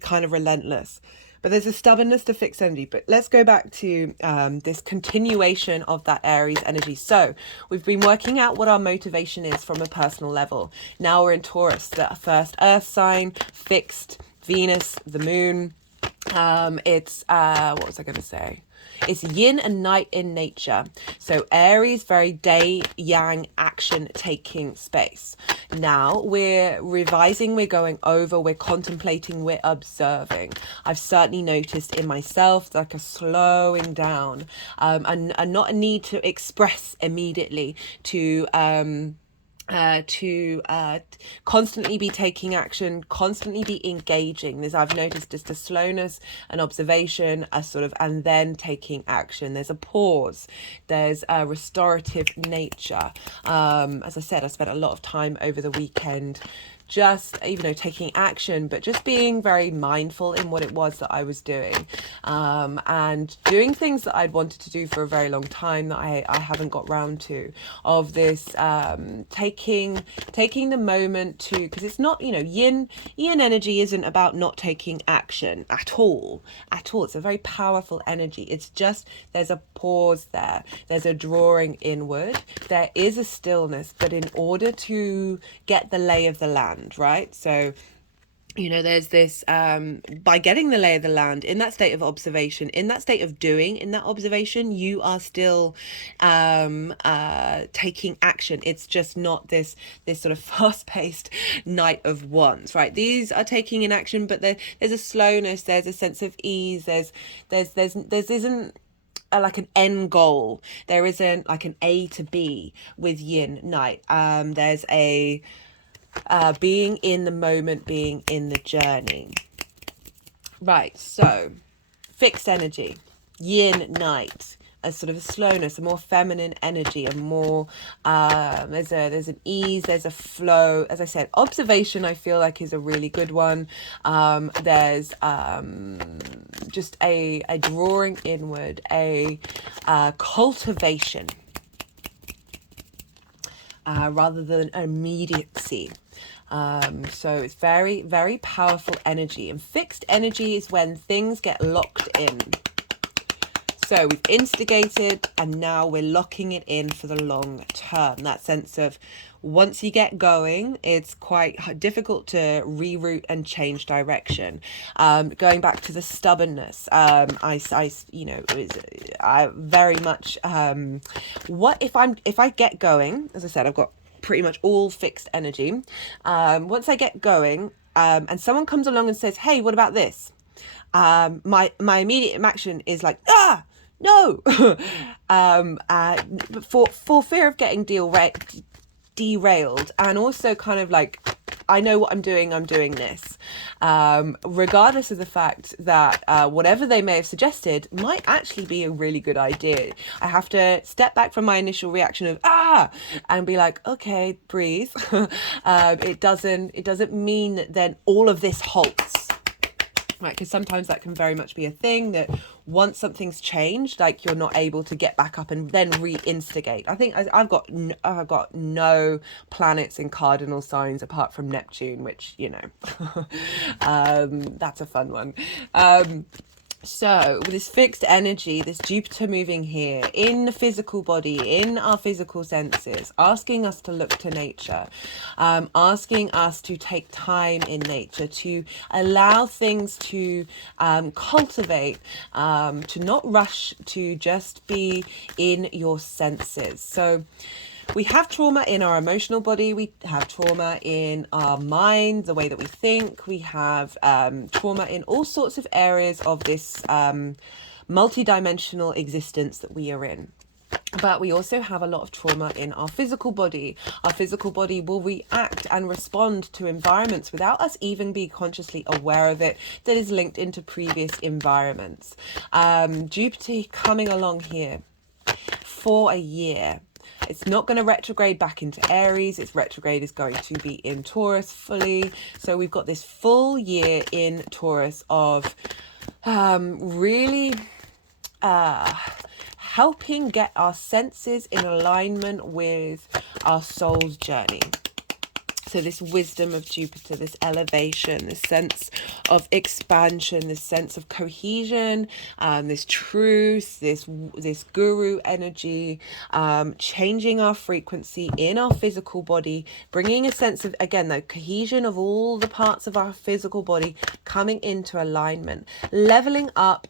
kind of relentless. But there's a stubbornness to fixed energy. But let's go back to this continuation of that Aries energy. So we've been working out what our motivation is from a personal level. Now we're in Taurus, the first earth sign, fixed, Venus, the moon. What was I going to say? It's yin and night in nature. So Aries, very day, yang, action taking space. Now we're revising, we're going over, we're contemplating, we're observing. I've certainly noticed in myself like a slowing down, and not a need to express immediately, to constantly be taking action, constantly be engaging. I've noticed just a slowness, an observation, and then taking action. There's a pause, there's a restorative nature. As I said, I spent a lot of time over the weekend just, taking action, but just being very mindful in what it was that I was doing, and doing things that I'd wanted to do for a very long time that I haven't got round to, of this taking the moment to, because it's not, yin energy isn't about not taking action at all. It's a very powerful energy. It's just, there's a pause there's a drawing inward, there is a stillness, but in order to get the lay of the land, right? So there's this, by getting the lay of the land in that state of observation, in that state of doing, in that observation, you are still taking action. It's just not this sort of fast-paced Knight of Wands, right? These are taking in action, but there's a slowness, there's a sense of ease, there's isn't like an end goal. There isn't like an A to B with yin night. There's a being in the moment, being in the journey. Right, so fixed energy, yin night, a sort of a slowness, a more feminine energy, a more there's an ease, there's a flow. As I said, observation I feel like is a really good one. There's just a drawing inward, a cultivation rather than immediacy. So it's very, very powerful energy. And fixed energy is when things get locked in. So we've instigated and now we're locking it in for the long term. That sense of once you get going, it's quite difficult to reroute and change direction. Going back to the stubbornness, I very much, what if I get going, as I said, I've got pretty much all fixed energy. Once I get going, and someone comes along and says, hey, what about this? My immediate action is like, no, for fear of getting derailed, and also kind of like, I know what I'm doing this, regardless of the fact that whatever they may have suggested might actually be a really good idea. I have to step back from my initial reaction of and be like, okay, breathe. It doesn't mean that then all of this halts. Right, because sometimes that can very much be a thing that once something's changed, like you're not able to get back up and then reinstigate. I think I've got no planets in cardinal signs apart from Neptune, which, you know, that's a fun one. So with this fixed energy, this Jupiter moving here in the physical body, in our physical senses, asking us to look to nature, asking us to take time in nature, to allow things to cultivate, to not rush, to just be in your senses. So we have trauma in our emotional body. We have trauma in our mind, the way that we think. We have trauma in all sorts of areas of this multi-dimensional existence that we are in. But we also have a lot of trauma in our physical body. Our physical body will react and respond to environments without us even being consciously aware of it, that is linked into previous environments. Jupiter coming along here for a year. It's not going to retrograde back into Aries. Its retrograde is going to be in Taurus fully. So we've got this full year in Taurus of really helping get our senses in alignment with our soul's journey. So this wisdom of Jupiter, this elevation, this sense of expansion, this sense of cohesion, this truth, this guru energy, changing our frequency in our physical body, bringing a sense of, again, the cohesion of all the parts of our physical body coming into alignment, leveling up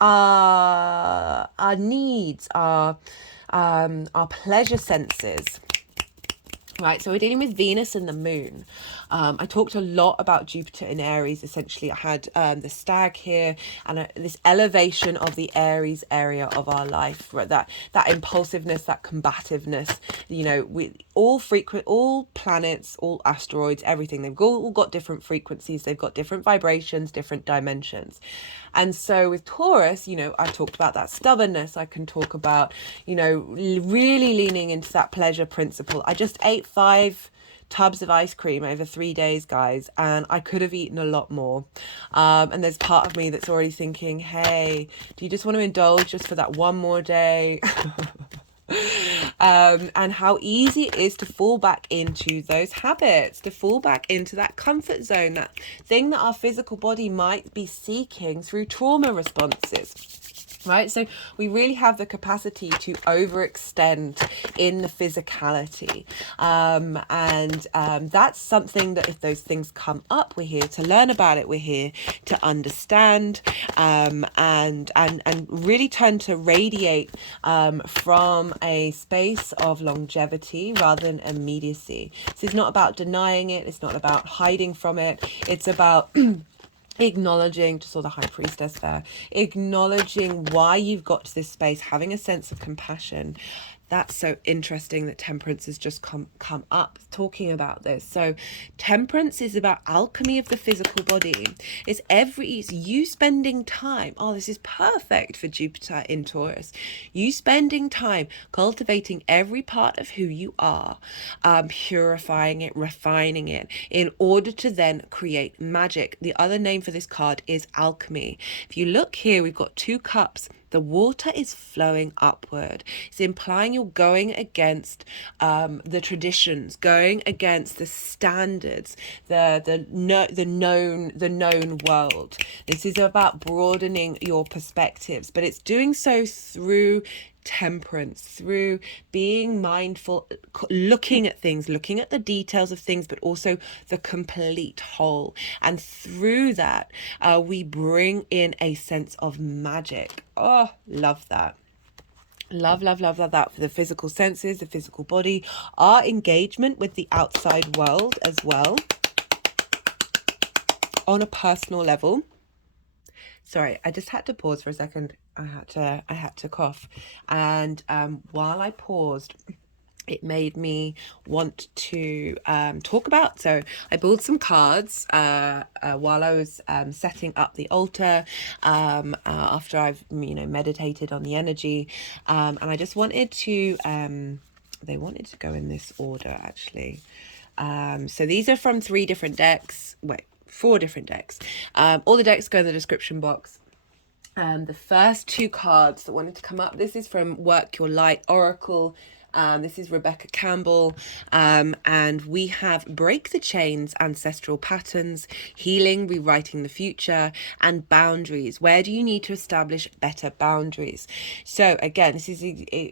our needs, our pleasure senses. Right, so we're dealing with Venus and the moon. I talked a lot about Jupiter in Aries. Essentially, I had the stag here and this elevation of the Aries area of our life, right? That impulsiveness, that combativeness, you know, with all planets, all asteroids, everything, they've all got different frequencies, they've got different vibrations, different dimensions. And so with Taurus, you know, I talked about that stubbornness. I can talk about, you know, really leaning into that pleasure principle. I just ate 5 tubs of ice cream over 3 days, guys, and I could have eaten a lot more. And there's part of me that's already thinking, hey, do you just want to indulge just for that one more day? And how easy it is to fall back into those habits, to fall back into that comfort zone, that thing that our physical body might be seeking through trauma responses. Right, so we really have the capacity to overextend in the physicality, and that's something that if those things come up, we're here to learn about it. We're here to understand, and really turn to radiate from a space of longevity rather than immediacy. So it's not about denying it. It's not about hiding from it. It's about acknowledging, just saw the high priestess there, acknowledging why you've got to this space, having a sense of compassion. That's so interesting that temperance has just come up talking about this. So temperance is about alchemy of the physical body. It's you spending time. Oh, this is perfect for Jupiter in Taurus. You spending time cultivating every part of who you are, purifying it, refining it, in order to then create magic. The other name for this card is alchemy. If you look here, we've got 2 cups. The water is flowing upward. It's implying you're going against the traditions, going against the standards, the known world. This is about broadening your perspectives, but it's doing so through temperance, through being mindful, looking at things, looking at the details of things, but also the complete whole. And through that, we bring in a sense of magic. Oh, love that. Love that for the physical senses, the physical body, our engagement with the outside world as well on a personal level. Sorry, I just had to pause for a second. I had to cough, and while I paused, it made me want to talk about. So I pulled some cards while I was setting up the altar after I've meditated on the energy, and I just wanted to. They wanted to go in this order actually. So these are from 3 different decks. Wait. 4 different decks. All the decks go in the description box. The first 2 cards that wanted to come up, this is from Work Your Light Oracle. This is Rebecca Campbell, and we have Break the Chains, Ancestral Patterns, Healing, Rewriting the Future, and Boundaries. Where do you need to establish better boundaries? So again, this is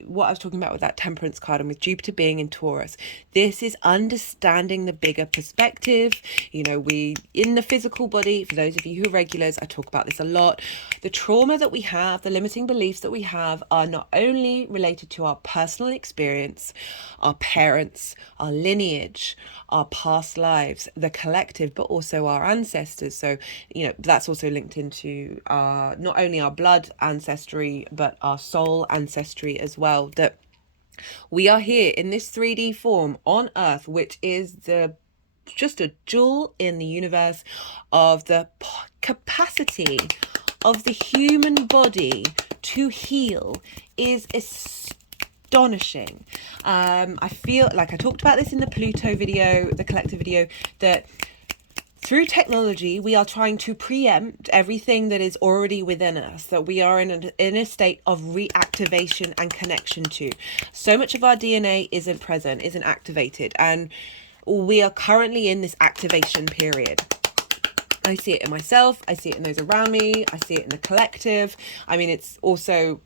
what I was talking about with that temperance card and with Jupiter being in Taurus. This is understanding the bigger perspective. We, in the physical body, for those of you who are regulars, I talk about this a lot. The trauma that we have, the limiting beliefs that we have are not only related to our personal experience, our parents, our lineage, our past lives, the collective, but also our ancestors. So, that's also linked into not only our blood ancestry, but our soul ancestry as well. That we are here in this 3D form on Earth, which is just a jewel in the universe of the capacity of the human body to heal is astonishing. I feel like I talked about this in the Pluto video, the collective video, that through technology, we are trying to preempt everything that is already within us, that we are in a state of reactivation and connection to. So much of our DNA isn't present, isn't activated, and we are currently in this activation period. I see it in myself, I see it in those around me, I see it in the collective. I mean, it's also,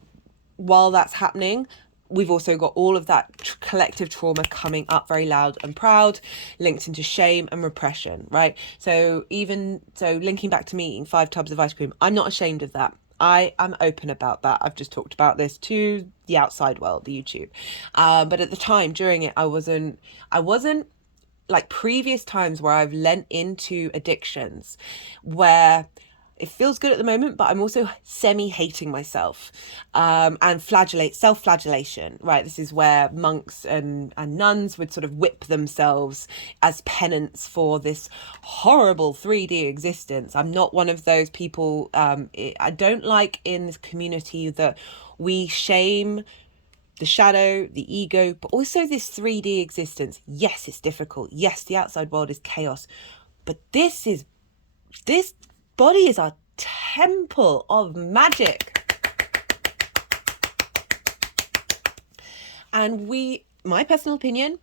while that's happening, we've also got all of that collective trauma coming up very loud and proud, linked into shame and repression, right? So linking back to me eating 5 tubs of ice cream, I'm not ashamed of that. I am open about that. I've just talked about this to the outside world, the YouTube. But at the time, during it, I wasn't like previous times where I've lent into addictions where it feels good at the moment, but I'm also semi-hating myself, and self-flagellation, right? This is where monks and nuns would sort of whip themselves as penance for this horrible 3D existence. I'm not one of those people. I don't like in this community that we shame the shadow, the ego, but also this 3D existence. Yes, it's difficult. Yes, the outside world is chaos, but this body is our temple of magic. And my personal opinion,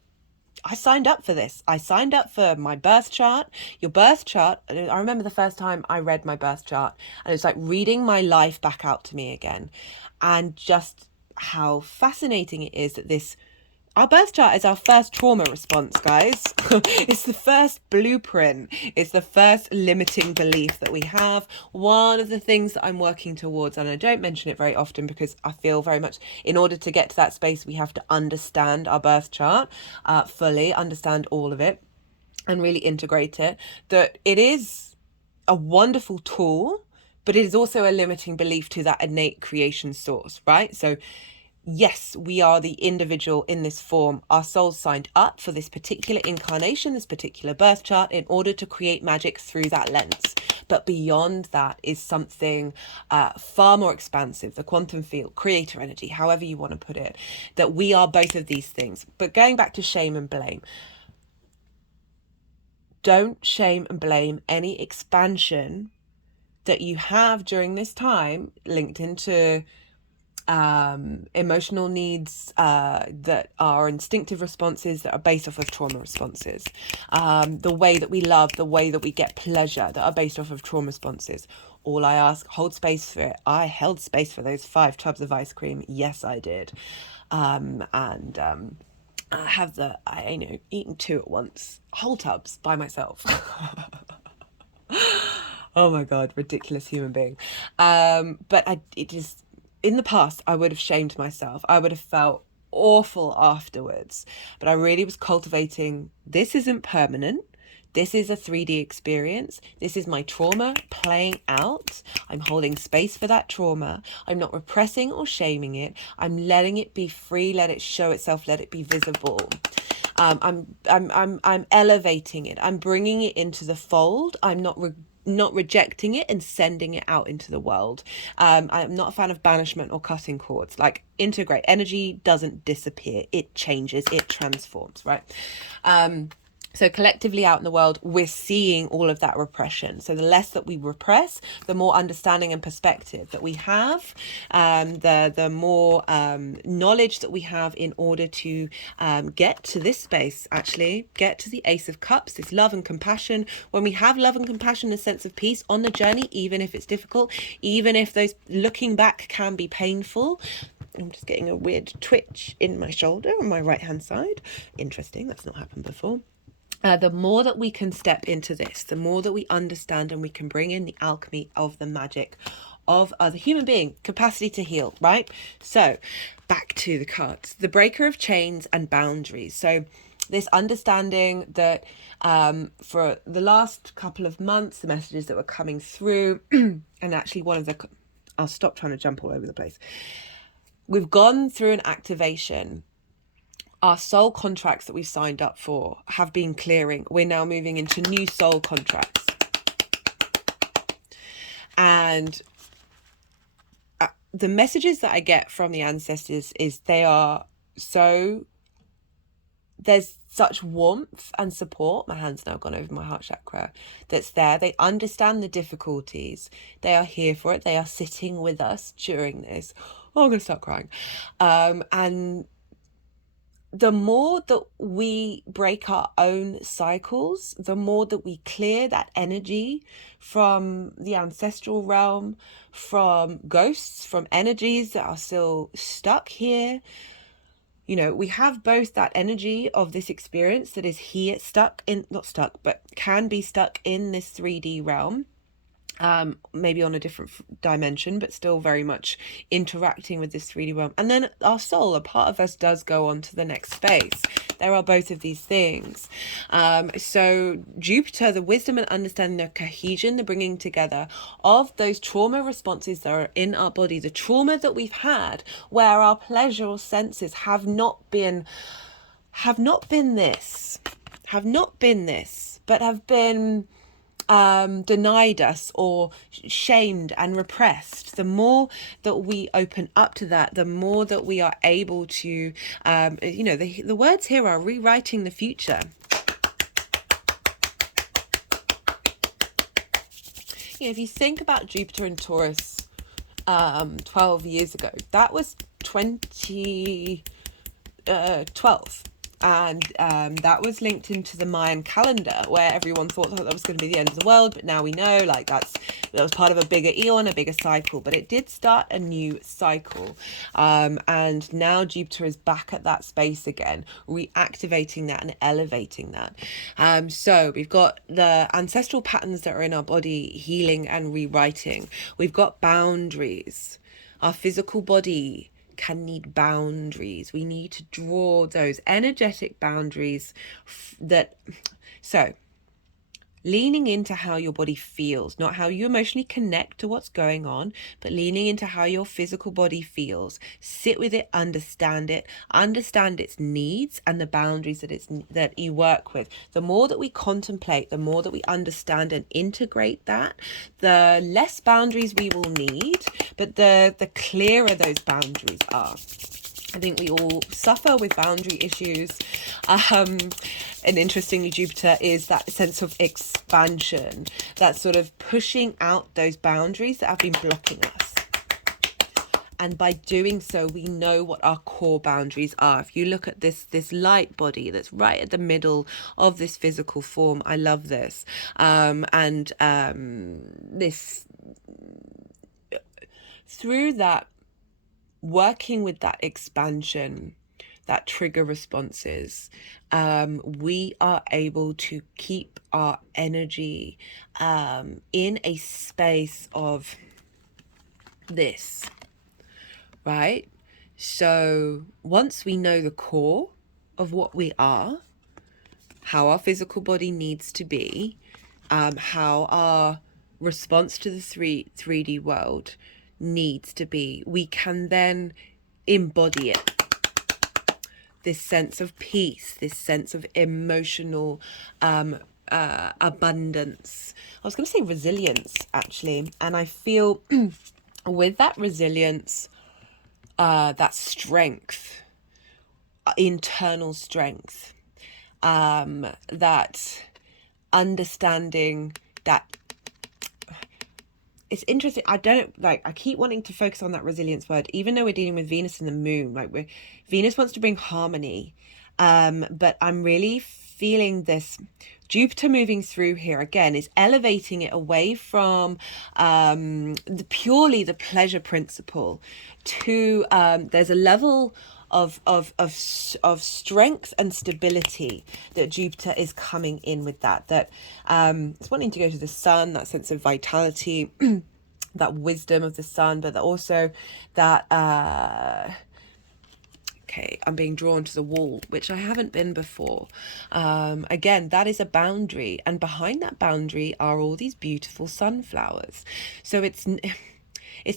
I signed up for this. I signed up for my birth chart. Your birth chart, I remember the first time I read my birth chart, and it was like reading my life back out to me again. And just how fascinating it is that our birth chart is our first trauma response, guys. It's the first blueprint. It's the first limiting belief that we have. One of the things that I'm working towards, and I don't mention it very often because I feel very much in order to get to that space, we have to understand our birth chart fully, understand all of it, and really integrate it. That it is a wonderful tool, but it is also a limiting belief to that innate creation source, right? So yes, we are the individual in this form. Our souls signed up for this particular incarnation, this particular birth chart, in order to create magic through that lens. But beyond that is something far more expansive, the quantum field, creator energy, however you want to put it, that we are both of these things. But going back to shame and blame, don't shame and blame any expansion that you have during this time linked into emotional needs that are instinctive responses that are based off of trauma responses, the way that we love, the way that we get pleasure that are based off of trauma responses. All I ask, hold space for it. I held space for those 5 tubs of ice cream. Yes, I did. I have eaten 2 at once, whole tubs by myself. Oh my God, ridiculous human being. But it is, in the past, I would have shamed myself. I would have felt awful afterwards. But I really was cultivating, this isn't permanent. This is a 3D experience. This is my trauma playing out. I'm holding space for that trauma. I'm not repressing or shaming it. I'm letting it be free, let it show itself, let it be visible. I'm elevating it. I'm bringing it into the fold. I'm not rejecting it and sending it out into the world. I'm not a fan of banishment or cutting cords. Like, integrate. Energy doesn't disappear. It changes. It transforms, right? So collectively out in the world, we're seeing all of that repression. So the less that we repress, the more understanding and perspective that we have, the more knowledge that we have in order to get to this space, actually, get to the Ace of Cups, this love and compassion. When we have love and compassion, a sense of peace on the journey, even if it's difficult, even if those looking back can be painful. I'm just getting a weird twitch in my shoulder on my right-hand side. Interesting, that's not happened before. The more that we can step into this, the more that we understand and we can bring in the alchemy of the magic of the human being, capacity to heal, right? So back to the cards, the breaker of chains and boundaries. So this understanding that for the last couple of months, the messages that were coming through, and actually I'll stop trying to jump all over the place. We've gone through an activation. Our soul contracts that we've signed up for have been clearing. We're now moving into new soul contracts. And the messages that I get from the ancestors is there's such warmth and support. My hand's now gone over my heart chakra. That's there. They understand the difficulties. They are here for it. They are sitting with us during this. Oh, I'm going to start crying. And the more that we break our own cycles, the more that we clear that energy from the ancestral realm, from ghosts, from energies that are still stuck here. You know, we have both that energy of this experience that is here, not stuck, but can be stuck in this 3D realm. Maybe on a different dimension, but still very much interacting with this 3D realm. And then our soul, a part of us, does go on to the next space. There are both of these things. So Jupiter, the wisdom and understanding, the cohesion, the bringing together of those trauma responses that are in our body, the trauma that we've had where our pleasure or senses have not been this, but have been denied us or shamed and repressed. The more that we open up to that, the more that we are able to, the words here are rewriting the future. You know, if you think about Jupiter and Taurus 12 years ago, that was 2012. And that was linked into the Mayan calendar, where everyone thought that was going to be the end of the world. But now we know, like, that was part of a bigger eon, a bigger cycle. But it did start a new cycle. And now Jupiter is back at that space again, reactivating that and elevating that. So we've got the ancestral patterns that are in our body healing and rewriting. We've got boundaries. Our physical body can need boundaries. We need to draw those energetic boundaries so leaning into how your body feels, not how you emotionally connect to what's going on, but leaning into how your physical body feels. Sit with it, understand its needs and the boundaries that you work with. The more that we contemplate, the more that we understand and integrate that, the less boundaries we will need, but the clearer those boundaries are. I think we all suffer with boundary issues. And interestingly, Jupiter is that sense of expansion, that sort of pushing out those boundaries that have been blocking us. And by doing so, we know what our core boundaries are. If you look at this light body that's right at the middle of this physical form, I love this. This, through that, working with that expansion, that trigger responses, we are able to keep our energy in a space of this, right? So once we know the core of what we are, how our physical body needs to be, how our response to the 3D world needs to be, we can then embody it. This sense of peace, this sense of emotional abundance. I was going to say resilience, actually. And I feel with that resilience, that strength, internal strength, that understanding that it's interesting. I keep wanting to focus on that resilience word, even though we're dealing with Venus and the moon. Venus wants to bring harmony. But I'm really feeling this Jupiter moving through here again is elevating it away from purely the pleasure principle to there's a level of strength and stability that Jupiter is coming in with, that it's wanting to go to the sun, that sense of vitality, that wisdom of the sun, but also that okay, I'm being drawn to the wall, which I haven't been before. Again, that is a boundary, and behind that boundary are all these beautiful sunflowers. So it's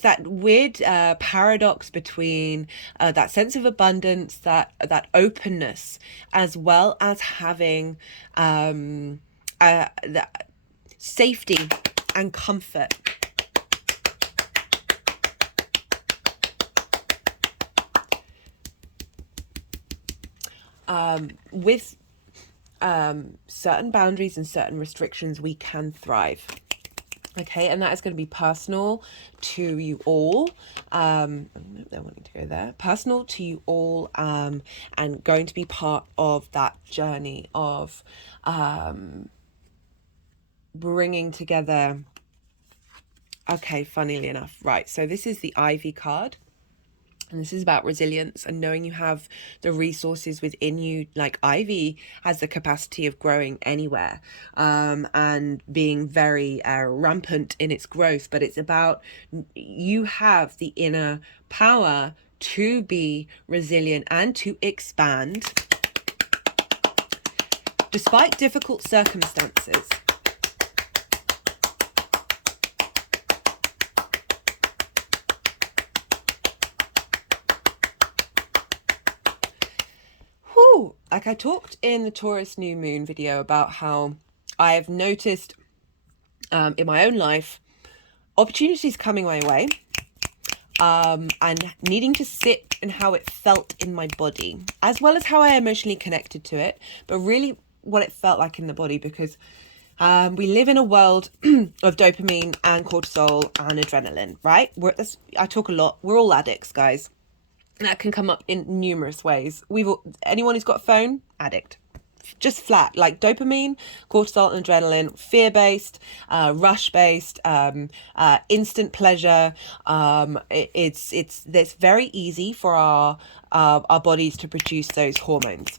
that weird paradox between that sense of abundance, that openness, as well as having that safety and comfort. With certain boundaries and certain restrictions, we can thrive. Okay, and that is going to be personal to you all. They're wanting to go there. Personal to you all, and going to be part of that journey of bringing together. Okay, funnily enough, right. So this is the Ivy card. And this is about resilience and knowing you have the resources within you. Like Ivy has the capacity of growing anywhere, and being very rampant in its growth. But it's about you have the inner power to be resilient and to expand despite difficult circumstances. Like I talked in the Taurus new moon video about how I have noticed in my own life opportunities coming my way, and needing to sit in how it felt in my body, as well as how I emotionally connected to it, but really what it felt like in the body, because we live in a world of dopamine and cortisol and adrenaline, right? I talk a lot. We're all addicts, guys. That can come up in numerous ways. Anyone who's got a phone, addict. Just flat, like dopamine, cortisol, and adrenaline, fear-based, rush-based, instant pleasure. It's very easy for our bodies to produce those hormones.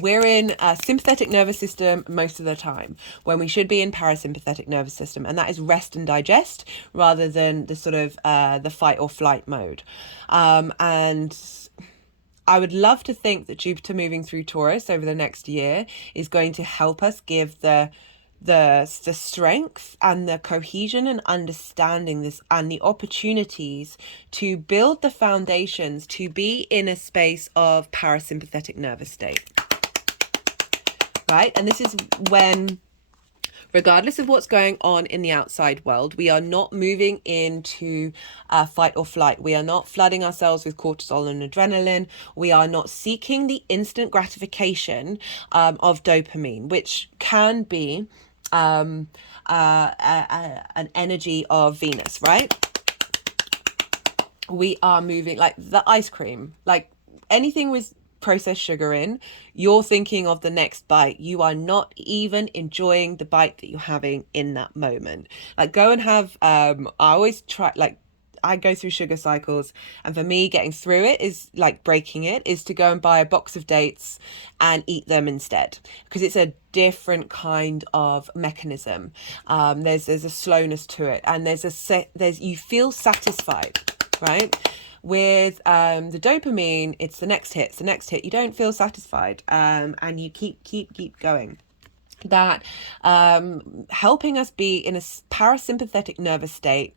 We're in a sympathetic nervous system most of the time when we should be in parasympathetic nervous system, and that is rest and digest rather than the sort of the fight or flight mode. And I would love to think that Jupiter moving through Taurus over the next year is going to help us give the the strength and the cohesion and understanding this and the opportunities to build the foundations to be in a space of parasympathetic nervous state, right? And this is when, regardless of what's going on in the outside world, we are not moving into fight or flight. We are not flooding ourselves with cortisol and adrenaline. We are not seeking the instant gratification of dopamine, which can be an energy of Venus, right? We are moving like the ice cream, like anything with processed sugar in, you're thinking of the next bite. You are not even enjoying the bite that you're having in that moment. Like, go and have I always try, like, I go through sugar cycles, and for me, getting through it is like breaking it, is to go and buy a box of dates and eat them instead, because it's a different kind of mechanism. There's a slowness to it, and you feel satisfied, right? With the dopamine, it's the next hit, you don't feel satisfied, and you keep going. That helping us be in a parasympathetic nervous state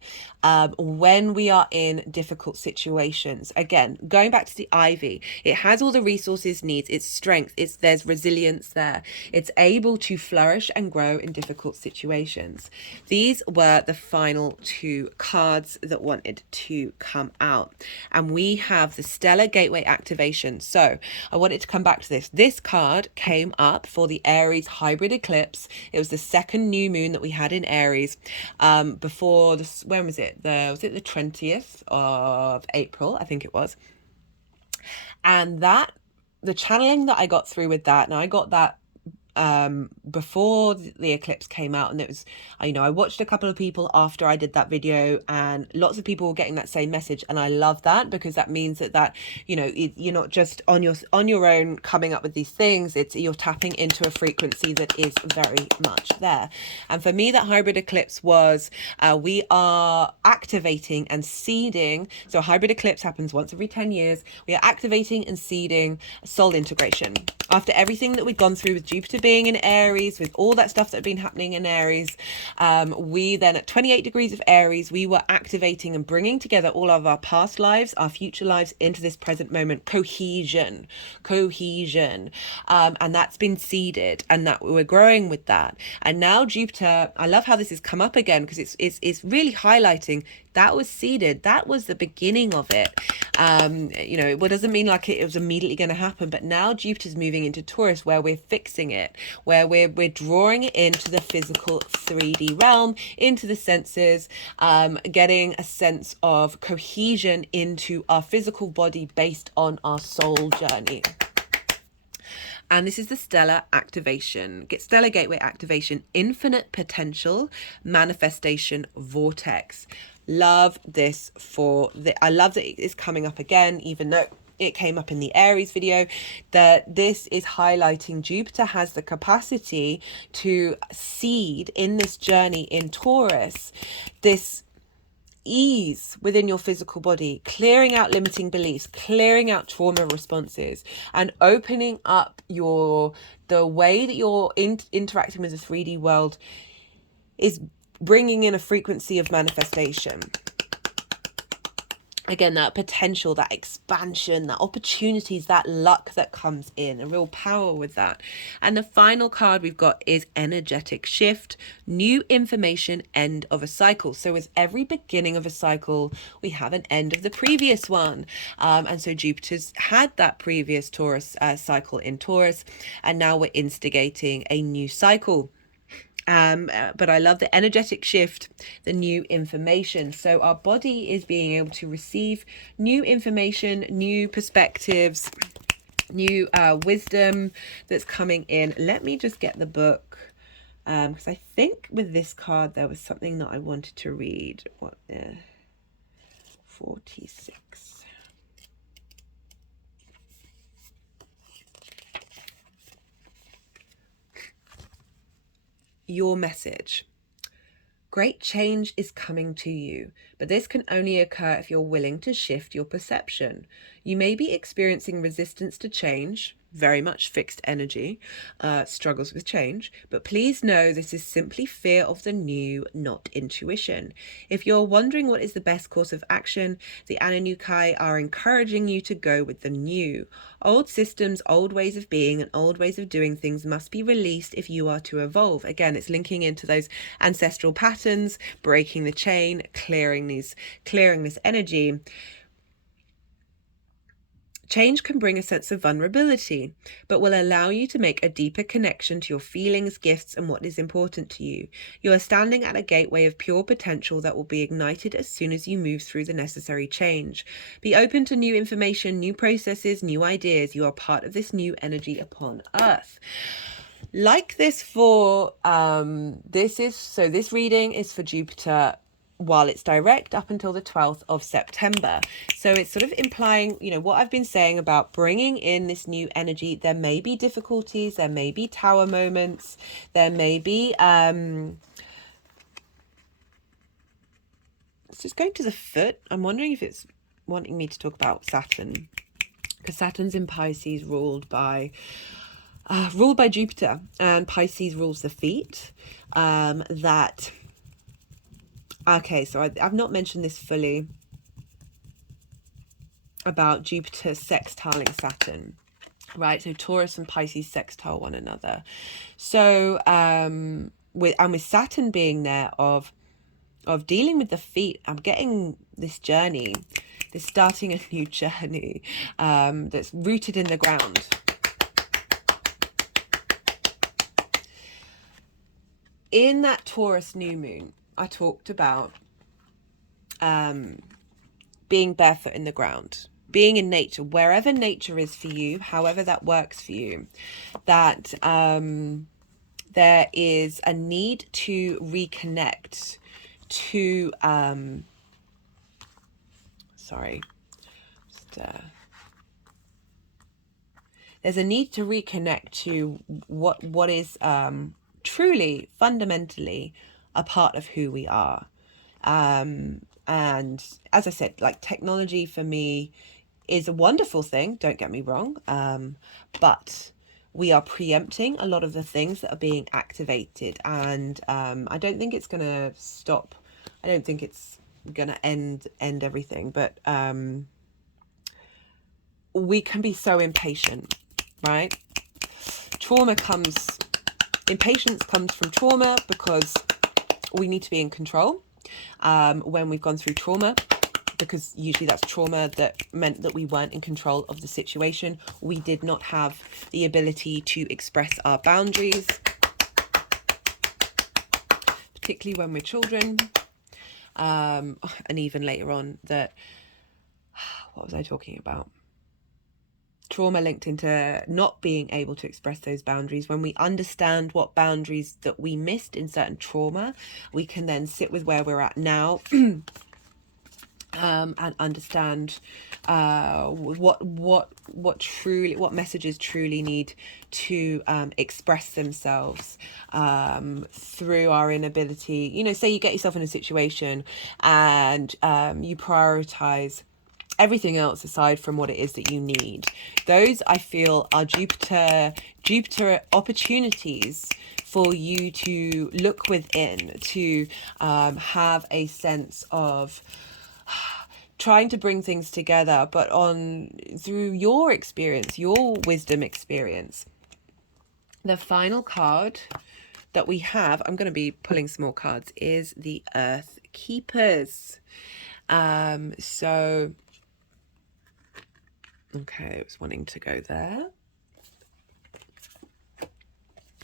when we are in difficult situations. Again, going back to the ivy, it has all the resources it needs, its strength, there's resilience there. It's able to flourish and grow in difficult situations. These were the final two cards that wanted to come out. And we have the Stellar Gateway activation. So I wanted to come back to this. This card came up for the Aries hybrid eclipse. It was the second new moon that we had in Aries before this. When was it? Was it the 20th of April? I think it was. And that, the channeling that I got through with that, now I got that before the eclipse came out, and it was, I watched a couple of people after I did that video, and lots of people were getting that same message, and I love that, because that means that you're not just on your own coming up with these things. You're tapping into a frequency that is very much there. And for me, that hybrid eclipse was we are activating and seeding. So a hybrid eclipse happens once every 10 years. We are activating and seeding soul integration. After everything that we've gone through with Jupiter being in Aries, with all that stuff that had been happening in Aries, we then at 28 degrees of Aries, we were activating and bringing together all of our past lives, our future lives into this present moment. Cohesion. And that's been seeded, and that we're growing with that. And now Jupiter, I love how this has come up again, because it's really highlighting that was seeded. That was the beginning of it. It doesn't mean like it was immediately going to happen, but now Jupiter's moving into Taurus, where we're fixing it, where we're drawing it into the physical 3D realm, into the senses, getting a sense of cohesion into our physical body based on our soul journey. And this is the Stellar activation, Stellar Gateway activation, infinite potential, manifestation vortex. Love this I love that it's coming up again, even though it came up in the Aries video, that this is highlighting Jupiter has the capacity to seed in this journey in Taurus, this ease within your physical body, clearing out limiting beliefs, clearing out trauma responses, and opening up the way that you're interacting with the 3D world is bringing in a frequency of manifestation. Again, that potential, that expansion, that opportunities, that luck that comes in, a real power with that. And the final card we've got is energetic shift, new information, end of a cycle. So with every beginning of a cycle, we have an end of the previous one. And so Jupiter's had that previous Taurus cycle in Taurus, and now we're instigating a new cycle. But I love the energetic shift, the new information. So our body is being able to receive new information, new perspectives, new wisdom that's coming in. Let me just get the book, because I think with this card there was something that I wanted to read. 46. Your message. Great change is coming to you, but this can only occur if you're willing to shift your perception. You may be experiencing resistance to change, very much fixed energy, struggles with change, but please know this is simply fear of the new, not intuition. If you're wondering what is the best course of action, the Anunnaki are encouraging you to go with the new. Old systems, old ways of being, and old ways of doing things must be released if you are to evolve. Again, it's linking into those ancestral patterns, breaking the chain, clearing this energy. Change can bring a sense of vulnerability, but will allow you to make a deeper connection to your feelings, gifts, and what is important to you. You are standing at a gateway of pure potential that will be ignited as soon as you move through the necessary change. Be open to new information, new processes, new ideas. You are part of this new energy upon Earth. Like this for, this reading is for Jupiter while it's direct up until the 12th of September. So it's sort of implying, you know, what I've been saying about bringing in this new energy. There may be difficulties, there may be tower moments, there may be, it's just going to the foot. I'm wondering if it's wanting me to talk about Saturn, because Saturn's in Pisces, ruled by Jupiter, and Pisces rules the feet. Okay, so I've not mentioned this fully about Jupiter sextiling Saturn, right? So Taurus and Pisces sextile one another. So with Saturn being there of dealing with the feet, I'm getting this journey, this starting a new journey that's rooted in the ground. In that Taurus new moon, I talked about being barefoot in the ground, being in nature, wherever nature is for you, however that works for you, that there is a need to reconnect to, there's a need to reconnect to what is truly, fundamentally a part of who we are. And as I said, like, technology for me is a wonderful thing, don't get me wrong, but we are preempting a lot of the things that are being activated, and I don't think it's going to stop. I don't think it's going to end everything, but we can be so impatient, right? Impatience comes from trauma, because we need to be in control when we've gone through trauma, because usually that's trauma that meant that we weren't in control of the situation. We did not have the ability to express our boundaries, particularly when we're children, and even later on. That, what was I talking about? Trauma linked into not being able to express those boundaries. When we understand what boundaries that we missed in certain trauma, we can then sit with where we're at now and understand what messages truly need to express themselves through our inability. You know, say you get yourself in a situation and you prioritize everything else aside from what it is that you need. Those, I feel, are Jupiter opportunities for you to look within, to have a sense of trying to bring things together, but through your experience, your wisdom experience. The final card that we have, I'm going to be pulling some more cards, is the Earth Keepers. So okay, I was wanting to go there.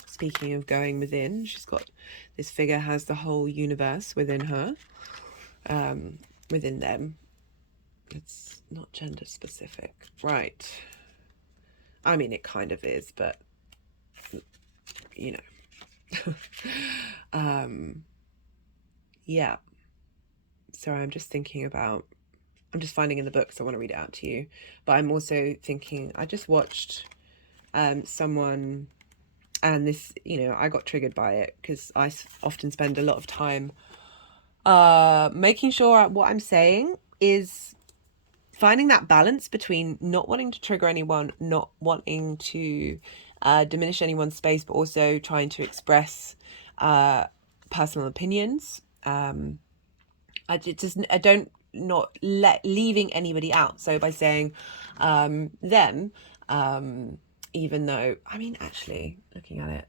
Speaking of going within, this figure has the whole universe within her, within them. It's not gender specific, right? I mean, it kind of is, but you know. Yeah. So I'm just thinking about, I'm just finding in the books, I want to read it out to you, but I'm also thinking, I just watched someone, and this, you know, I got triggered by it because I often spend a lot of time making sure what I'm saying is finding that balance between not wanting to trigger anyone, not wanting to diminish anyone's space, but also trying to express personal opinions. I don't not leaving anybody out. So by saying them, even though, I mean, actually looking at it,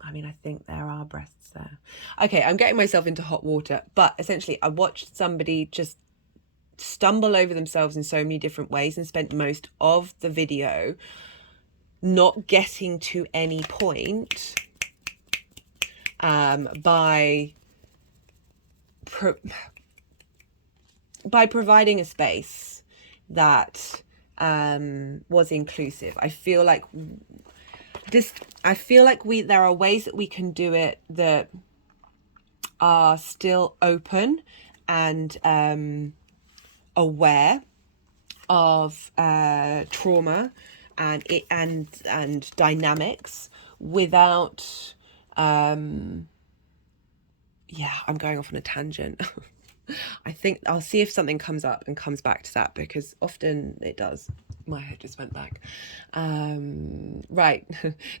I mean, I think there are breasts there. Okay, I'm getting myself into hot water, but essentially I watched somebody just stumble over themselves in so many different ways and spent most of the video not getting to any point by providing a space that was inclusive. I feel like there are ways that we can do it that are still open and aware of trauma and dynamics without yeah, I'm going off on a tangent. I think I'll see if something comes up and comes back to that, because often it does. My head just went back. Right,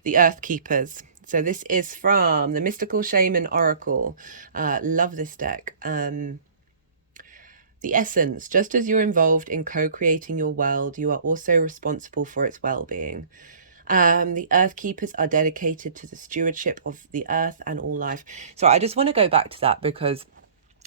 the Earth Keepers. So this is from the Mystical Shaman Oracle. Love this deck. The essence: just as you're involved in co-creating your world, you are also responsible for its well-being. The Earth Keepers are dedicated to the stewardship of the earth and all life. So I just want to go back to that because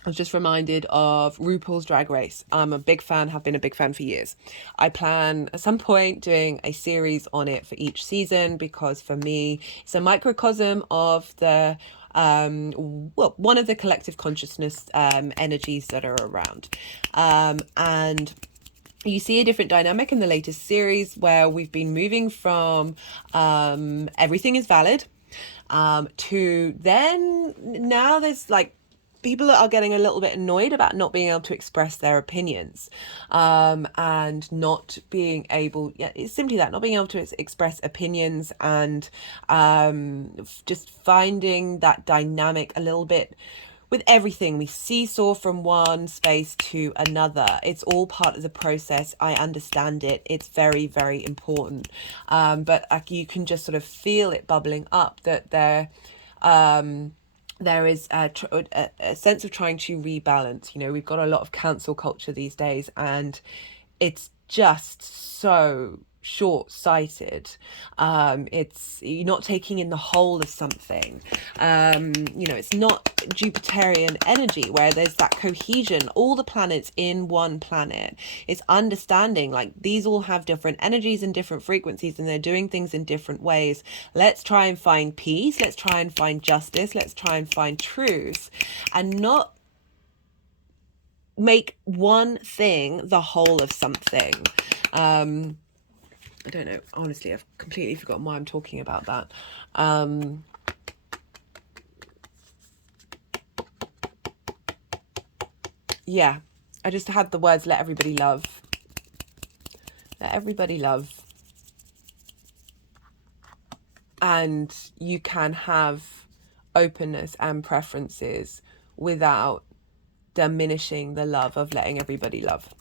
I was just reminded of RuPaul's Drag Race. I'm a big fan, have been a big fan for years. I plan at some point doing a series on it for each season, because for me, it's a microcosm of the one of the collective consciousness energies that are around. And you see a different dynamic in the latest series where we've been moving from everything is valid to then now there's like people are getting a little bit annoyed about not being able to express their opinions and not being able, yeah, it's simply that, not being able to express opinions and just finding that dynamic a little bit with everything. We seesaw from one space to another. It's all part of the process. I understand it. It's very, very important. But you can just sort of feel it bubbling up that there is a sense of trying to rebalance. You know, we've got a lot of cancel culture these days, and it's just so short-sighted. It's, you're not taking in the whole of something. You know, it's not Jupiterian energy where there's that cohesion, all the planets in one planet. It's understanding like these all have different energies and different frequencies, and they're doing things in different ways. Let's try and find peace. Let's try and find justice. Let's try and find truth, and not make one thing the whole of something. I don't know, honestly, I've completely forgotten why I'm talking about that. Yeah, I just had the words, let everybody love. Let everybody love. And you can have openness and preferences without diminishing the love of letting everybody love.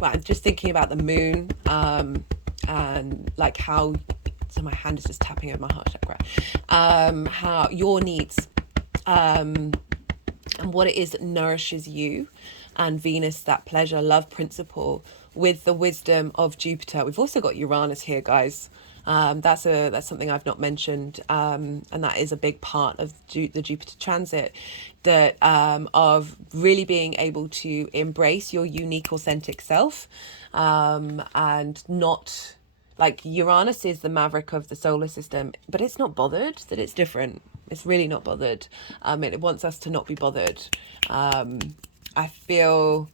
Well, I'm just thinking about the moon and like how, so my hand is just tapping over my heart chakra, how your needs and what it is that nourishes you, and Venus, that pleasure love principle, with the wisdom of Jupiter. We've also got Uranus here, guys. That's something I've not mentioned, and that is a big part of the Jupiter transit, that of really being able to embrace your unique, authentic self, and not, like, Uranus is the maverick of the solar system, but it's not bothered that it's different. It's really not bothered. It wants us to not be bothered. I feel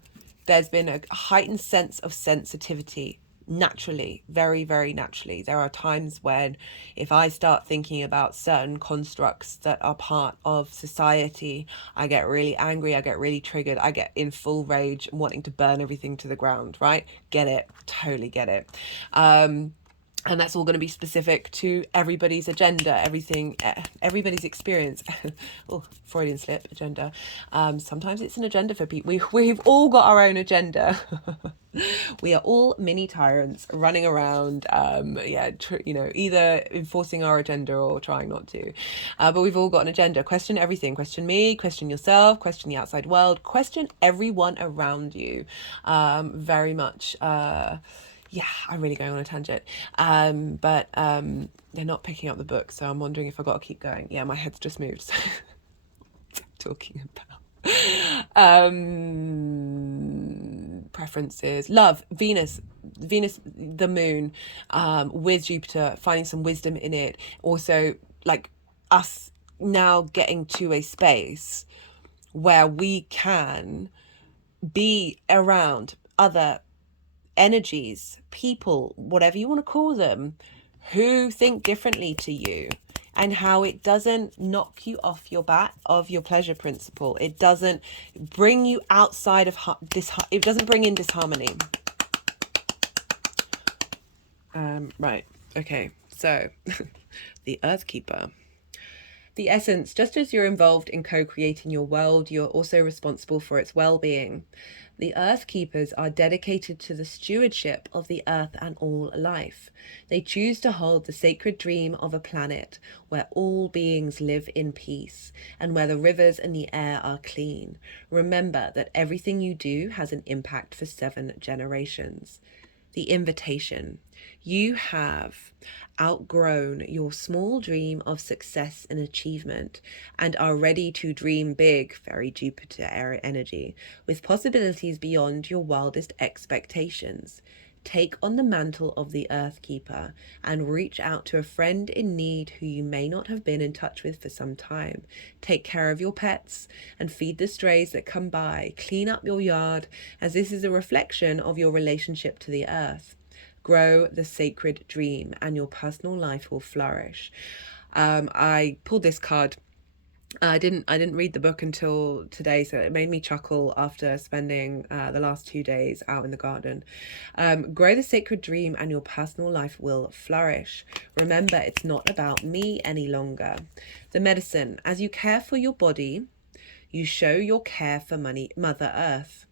there's been a heightened sense of sensitivity naturally, very, very naturally. There are times when if I start thinking about certain constructs that are part of society, I get really angry, I get really triggered, I get in full rage and wanting to burn everything to the ground, right? Get it, totally get it. And that's all going to be specific to everybody's agenda, everybody's experience. Oh, Freudian slip, agenda. Sometimes it's an agenda for people. We've all got our own agenda. We are all mini tyrants running around, either enforcing our agenda or trying not to. But we've all got an agenda. Question everything. Question me, question yourself, question the outside world, question everyone around you. Very much... yeah, I'm really going on a tangent. But they're not picking up the book, so I'm wondering if I've got to keep going. Yeah, my head's just moved. So talking about preferences, love, Venus, the moon, with Jupiter, finding some wisdom in it. Also, like us now getting to a space where we can be around other energies, people, whatever you want to call them, who think differently to you, and how it doesn't knock you off your pleasure principle. It doesn't bring you outside of it doesn't bring in disharmony. Right. Okay. So the Earth Keeper. The essence, just as you're involved in co-creating your world, you're also responsible for its well-being. The Earth Keepers are dedicated to the stewardship of the Earth and all life. They choose to hold the sacred dream of a planet where all beings live in peace and where the rivers and the air are clean. Remember that everything you do has an impact for 7 generations. The invitation. You have outgrown your small dream of success and achievement and are ready to dream big, very Jupiter energy, with possibilities beyond your wildest expectations. Take on the mantle of the Earth Keeper and reach out to a friend in need who you may not have been in touch with for some time. Take care of your pets and feed the strays that come by. Clean up your yard, as this is a reflection of your relationship to the earth. Grow the sacred dream and your personal life will flourish. I pulled this card. I didn't read the book until today, so it made me chuckle after spending the last 2 days out in the garden. Grow the sacred dream and your personal life will flourish. Remember, it's not about me any longer. The medicine. As you care for your body, you show your care for Mother Earth.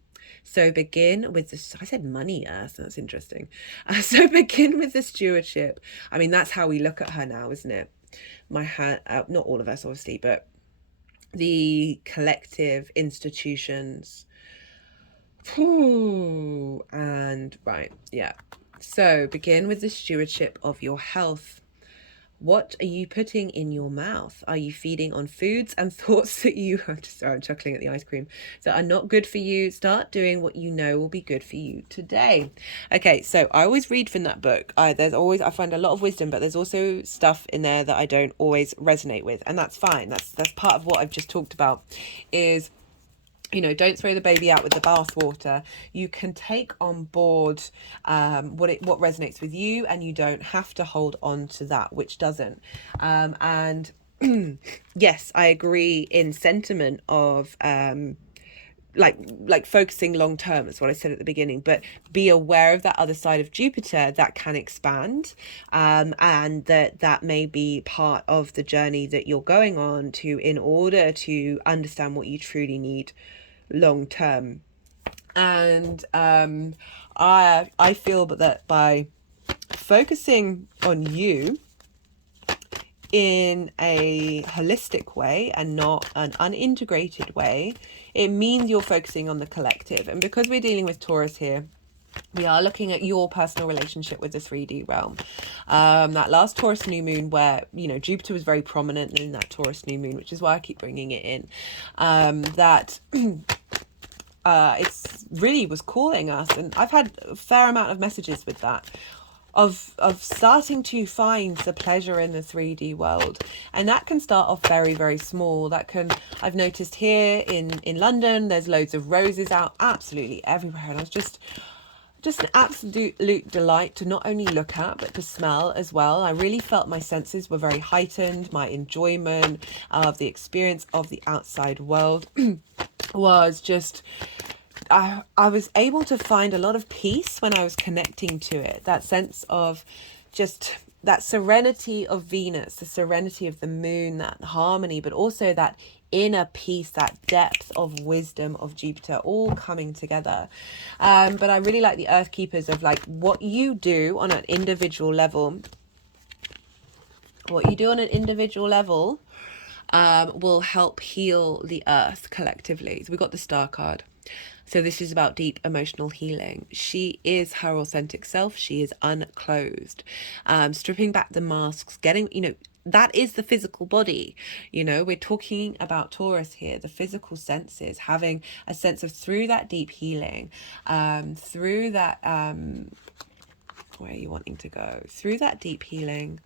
So begin with this. I said money earth. That's interesting. So begin with the stewardship. I mean, that's how we look at her now, isn't it? Not all of us, obviously, but the collective institutions. And right, yeah. So begin with the stewardship of your health. What are you putting in your mouth? Are you feeding on foods and thoughts that I'm chuckling at the ice cream, that are not good for you? Start doing what you know will be good for you today. Okay, so I always read from that book. I find a lot of wisdom, but there's also stuff in there that I don't always resonate with, and that's fine. That's part of what I've just talked about is, don't throw the baby out with the bathwater. You can take on board what resonates with you, and you don't have to hold on to that which doesn't. And yes, I agree in sentiment of like focusing long term. That's what I said at the beginning. But be aware of that other side of Jupiter that can expand, and that may be part of the journey that you're going on in order to understand what you truly need long term. And I feel that by focusing on you in a holistic way and not an unintegrated way, it means you're focusing on the collective. And because we're dealing with Taurus here, we are looking at your personal relationship with the 3D realm. That last Taurus new moon where, Jupiter was very prominent in that Taurus new moon, which is why I keep bringing it in. It's really was calling us. And I've had a fair amount of messages with that. Of starting to find the pleasure in the 3D world. And that can start off very, very small. I've noticed here in London, there's loads of roses out absolutely everywhere. And I was just an absolute delight to not only look at, but to smell as well. I really felt my senses were very heightened. My enjoyment of the experience of the outside world was just... I was able to find a lot of peace when I was connecting to it. That sense of just that serenity of Venus, the serenity of the moon, that harmony, but also that inner peace, that depth of wisdom of Jupiter, all coming together. But I really like the Earth Keepers of like what you do on an individual level. What you do on an individual level will help heal the earth collectively. So we got the Star card. So this is about deep emotional healing. She is her authentic self. She is unclothed, stripping back the masks, getting, that is the physical body. We're talking about Taurus here, the physical senses, having a sense of through that deep healing, through that, where are you wanting to go? Through that deep healing,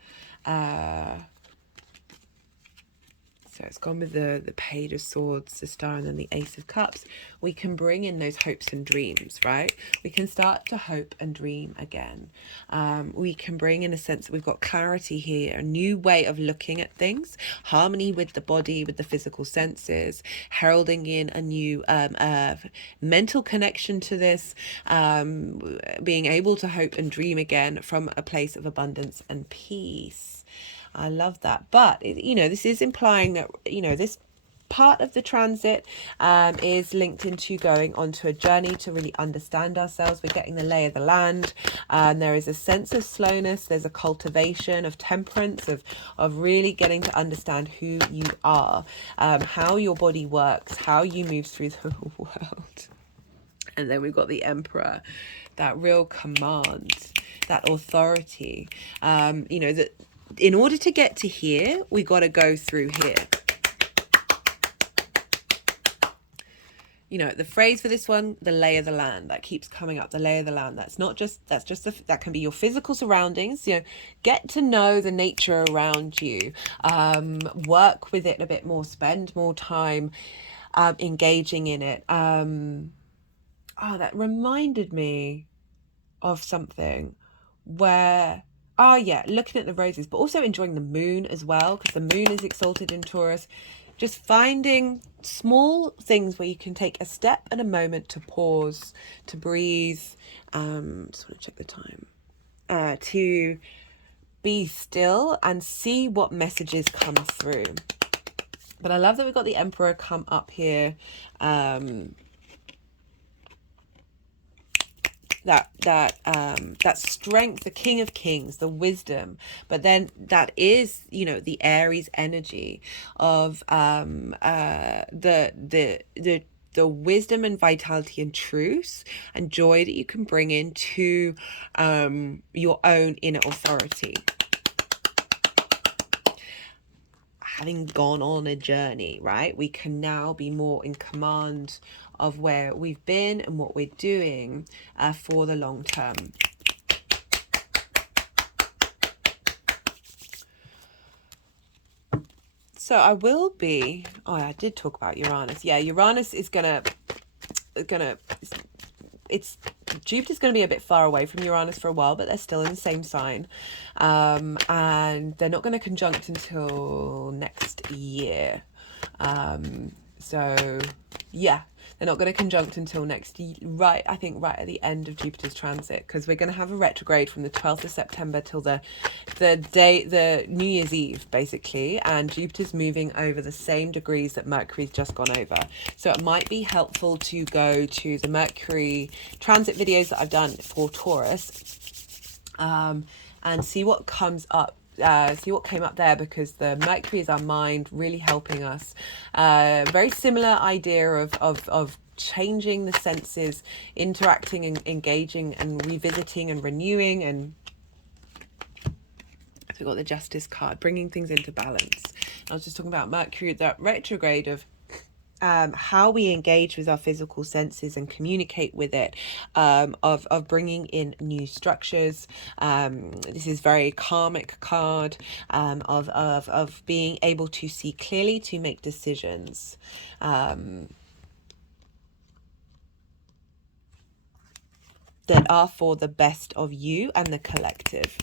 so it's gone with the Page of Swords, the Star, and then the Ace of Cups. We can bring in those hopes and dreams, right? We can start to hope and dream again. We can bring in a sense that we've got clarity here, a new way of looking at things, harmony with the body, with the physical senses, heralding in a new mental connection to this, being able to hope and dream again from a place of abundance and peace. I love that. But, this is implying that, this part of the transit is linked into going onto a journey to really understand ourselves. We're getting the lay of the land. There is a sense of slowness. There's a cultivation of temperance, of really getting to understand who you are, how your body works, how you move through the world. And then we've got the Emperor, that real command, that authority, that in order to get to here, we got to go through here. The phrase for this one, the lay of the land, that keeps coming up, the lay of the land. That can be your physical surroundings. Get to know the nature around you, work with it a bit more, spend more time engaging in it. That reminded me of something where, looking at the roses, but also enjoying the moon as well, because the moon is exalted in Taurus. Just finding small things where you can take a step and a moment to pause, to breathe. Just want to check the time. To be still and see what messages come through. But I love that we've got the Emperor come up here. That strength, the King of Kings, the wisdom, but then that is, the Aries energy of the wisdom and vitality and truth and joy that you can bring into your own inner authority. Having gone on a journey, right? We can now be more in command of where we've been and what we're doing for the long term. So I will be, I did talk about Uranus. Yeah, Uranus is Jupiter's going to be a bit far away from Uranus for a while, but they're still in the same sign. And they're not going to conjunct until next year. So yeah, they're not going to conjunct until next year, right at the end of Jupiter's transit, because we're going to have a retrograde from the 12th of September till the New Year's Eve, basically, and Jupiter's moving over the same degrees that Mercury's just gone over. So it might be helpful to go to the Mercury transit videos that I've done for Taurus, and see what comes up. See what came up there, because the Mercury is our mind, really helping us. Very similar idea of changing the senses, interacting and engaging and revisiting and renewing. And we've got the Justice card, bringing things into balance. I was just talking about Mercury, that retrograde of how we engage with our physical senses and communicate with it, of bringing in new structures. This is very karmic card, of being able to see clearly, to make decisions. That are for the best of you and the collective.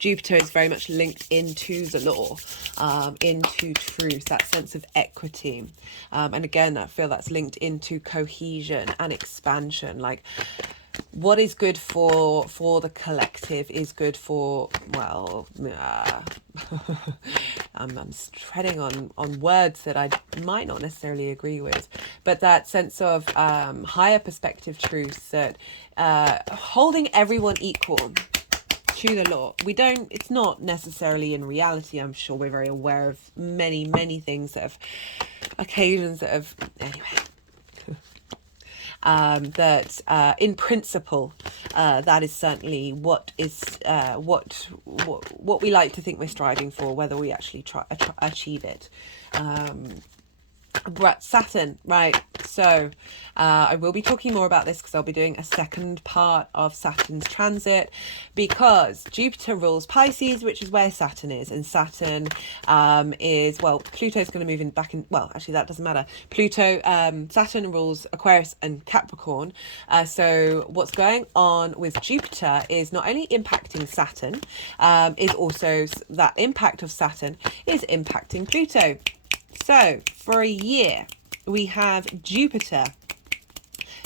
Jupiter is very much linked into the law, into truth, that sense of equity. And again, I feel that's linked into cohesion and expansion. Like what is good for the collective is good for, well, I'm treading on words that I might not necessarily agree with, but that sense of higher perspective truths, that holding everyone equal to the law. It's not necessarily in reality. I'm sure we're very aware of many things that have occasions that have, anyway, that in principle, that is certainly what we like to think we're striving for, whether we actually achieve it. But Saturn, right? So I will be talking more about this because I'll be doing a second part of Saturn's transit, because Jupiter rules Pisces, which is where Saturn is, and Saturn is, well, Pluto's going to move in back in, well, actually that doesn't matter. Saturn rules Aquarius and Capricorn. So what's going on with Jupiter is not only impacting Saturn, is also that impact of Saturn is impacting Pluto. So for a year, we have Jupiter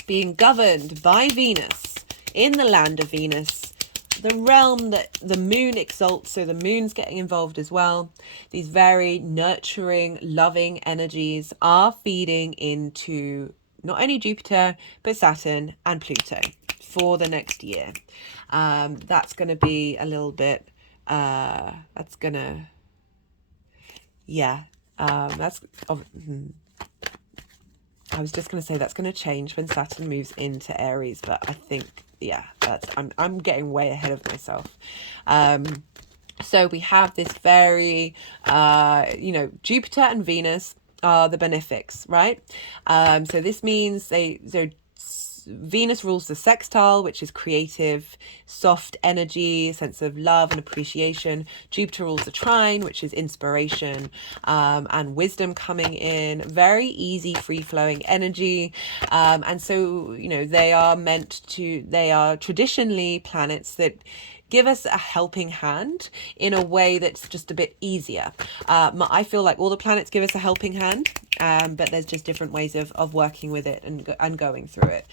being governed by Venus in the land of Venus, the realm that the moon exalts. So the moon's getting involved as well. These very nurturing, loving energies are feeding into not only Jupiter, but Saturn and Pluto for the next year. That's going to be a little bit, I was just going to say that's going to change when Saturn moves into Aries, but I think, I'm getting way ahead of myself. So we have this very, Jupiter and Venus are the benefics, right? So this means Venus rules the sextile, which is creative, soft energy, sense of love and appreciation. Jupiter rules the trine, which is inspiration and wisdom coming in. Very easy, free-flowing energy. And so, they are traditionally planets that give us a helping hand in a way that's just a bit easier. I feel like all the planets give us a helping hand, but there's just different ways of working with it and going through it.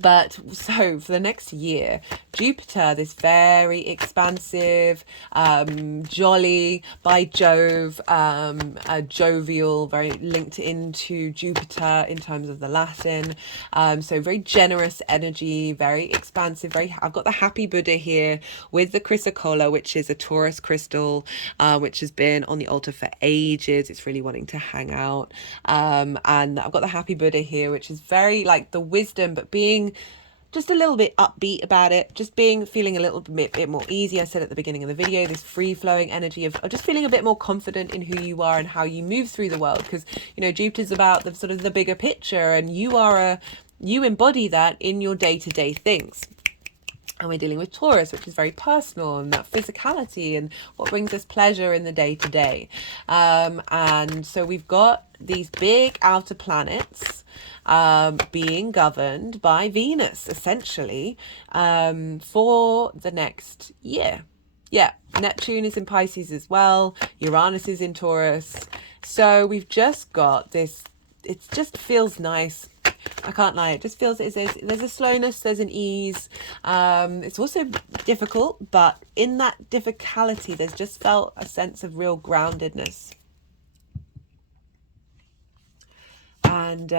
But so for the next year, Jupiter, this very expansive, jolly, by Jove, jovial, very linked into Jupiter in terms of the Latin. So very generous energy, very expansive, I've got the happy Buddha here with the Chrysocolla, which is a Taurus crystal, which has been on the altar for ages. It's really wanting to hang out. And I've got the happy Buddha here, which is very like the wisdom, but being just a little bit upbeat about it, just feeling a little bit more easy. I said at the beginning of the video, this free flowing energy of just feeling a bit more confident in who you are and how you move through the world, because Jupiter's about the sort of the bigger picture, and you embody that in your day-to-day things. And we're dealing with Taurus, which is very personal, and that physicality and what brings us pleasure in the day-to-day. And so we've got these big outer planets being governed by Venus, essentially, for the next year. Yeah, Neptune is in Pisces as well. Uranus is in Taurus. So we've just got this, it just feels nice. I can't lie, it just feels there's a slowness, there's an ease. It's also difficult, but in that difficulty, there's just felt a sense of real groundedness. And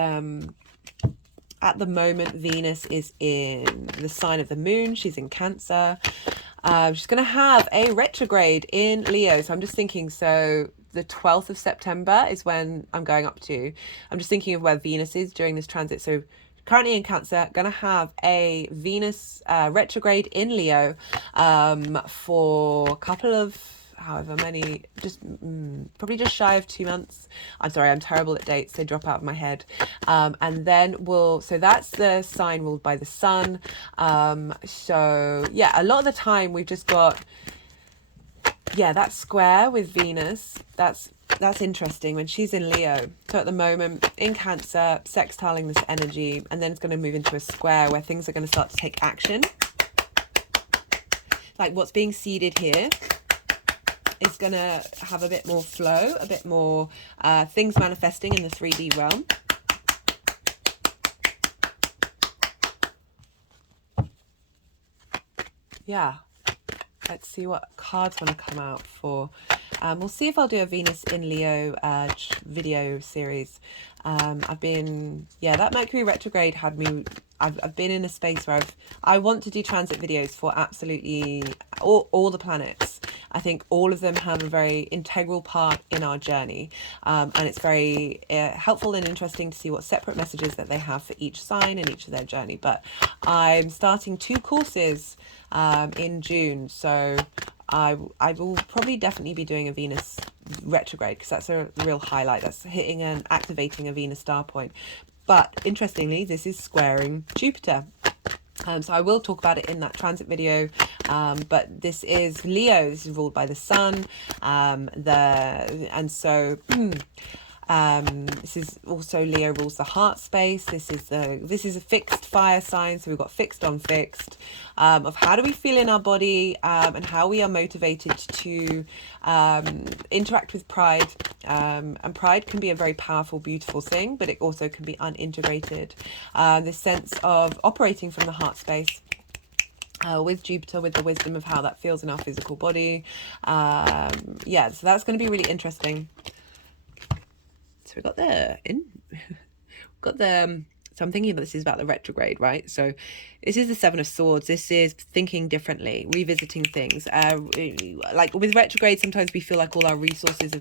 at the moment, Venus is in the sign of the moon. She's in Cancer. She's going to have a retrograde in Leo. So I'm just thinking, so the 12th of September is when I'm going up to. I'm just thinking of where Venus is during this transit. So currently in Cancer, going to have a Venus retrograde in Leo for a couple of, however many, just probably just shy of 2 months. I'm sorry, I'm terrible at dates, they drop out of my head. And then so that's the sign ruled by the sun. So yeah, a lot of the time we've just got, that square with Venus. That's interesting when she's in Leo. So at the moment in Cancer, sextiling this energy, and then it's going to move into a square where things are going to start to take action. Like what's being seeded here is going to have a bit more flow, a bit more things manifesting in the 3D realm. yeah, let's see what cards want to come out for. We'll see if I'll do a Venus in Leo video series. I've been, that Mercury retrograde had me, I've been in a space where I want to do transit videos for absolutely all the planets. I think all of them have a very integral part in our journey, and it's very helpful and interesting to see what separate messages that they have for each sign and each of their journey. But I'm starting 2 courses in June, so I will probably definitely be doing a Venus retrograde, because that's a real highlight. That's hitting and activating a Venus star point. But interestingly, this is squaring Jupiter. So I will talk about it in that transit video, but this is Leo. This is ruled by the sun, this is also Leo rules the heart space. This is a fixed fire sign, so we've got fixed on fixed, of how do we feel in our body, and how we are motivated to interact with pride. And pride can be a very powerful, beautiful thing, but it also can be unintegrated. This sense of operating from the heart space. With Jupiter, with the wisdom of how that feels in our physical body. So that's going to be really interesting. So we got so I'm thinking that this is about the retrograde, right? So this is the 7 of Swords. This is thinking differently, revisiting things. Like with retrograde, sometimes we feel like all our resources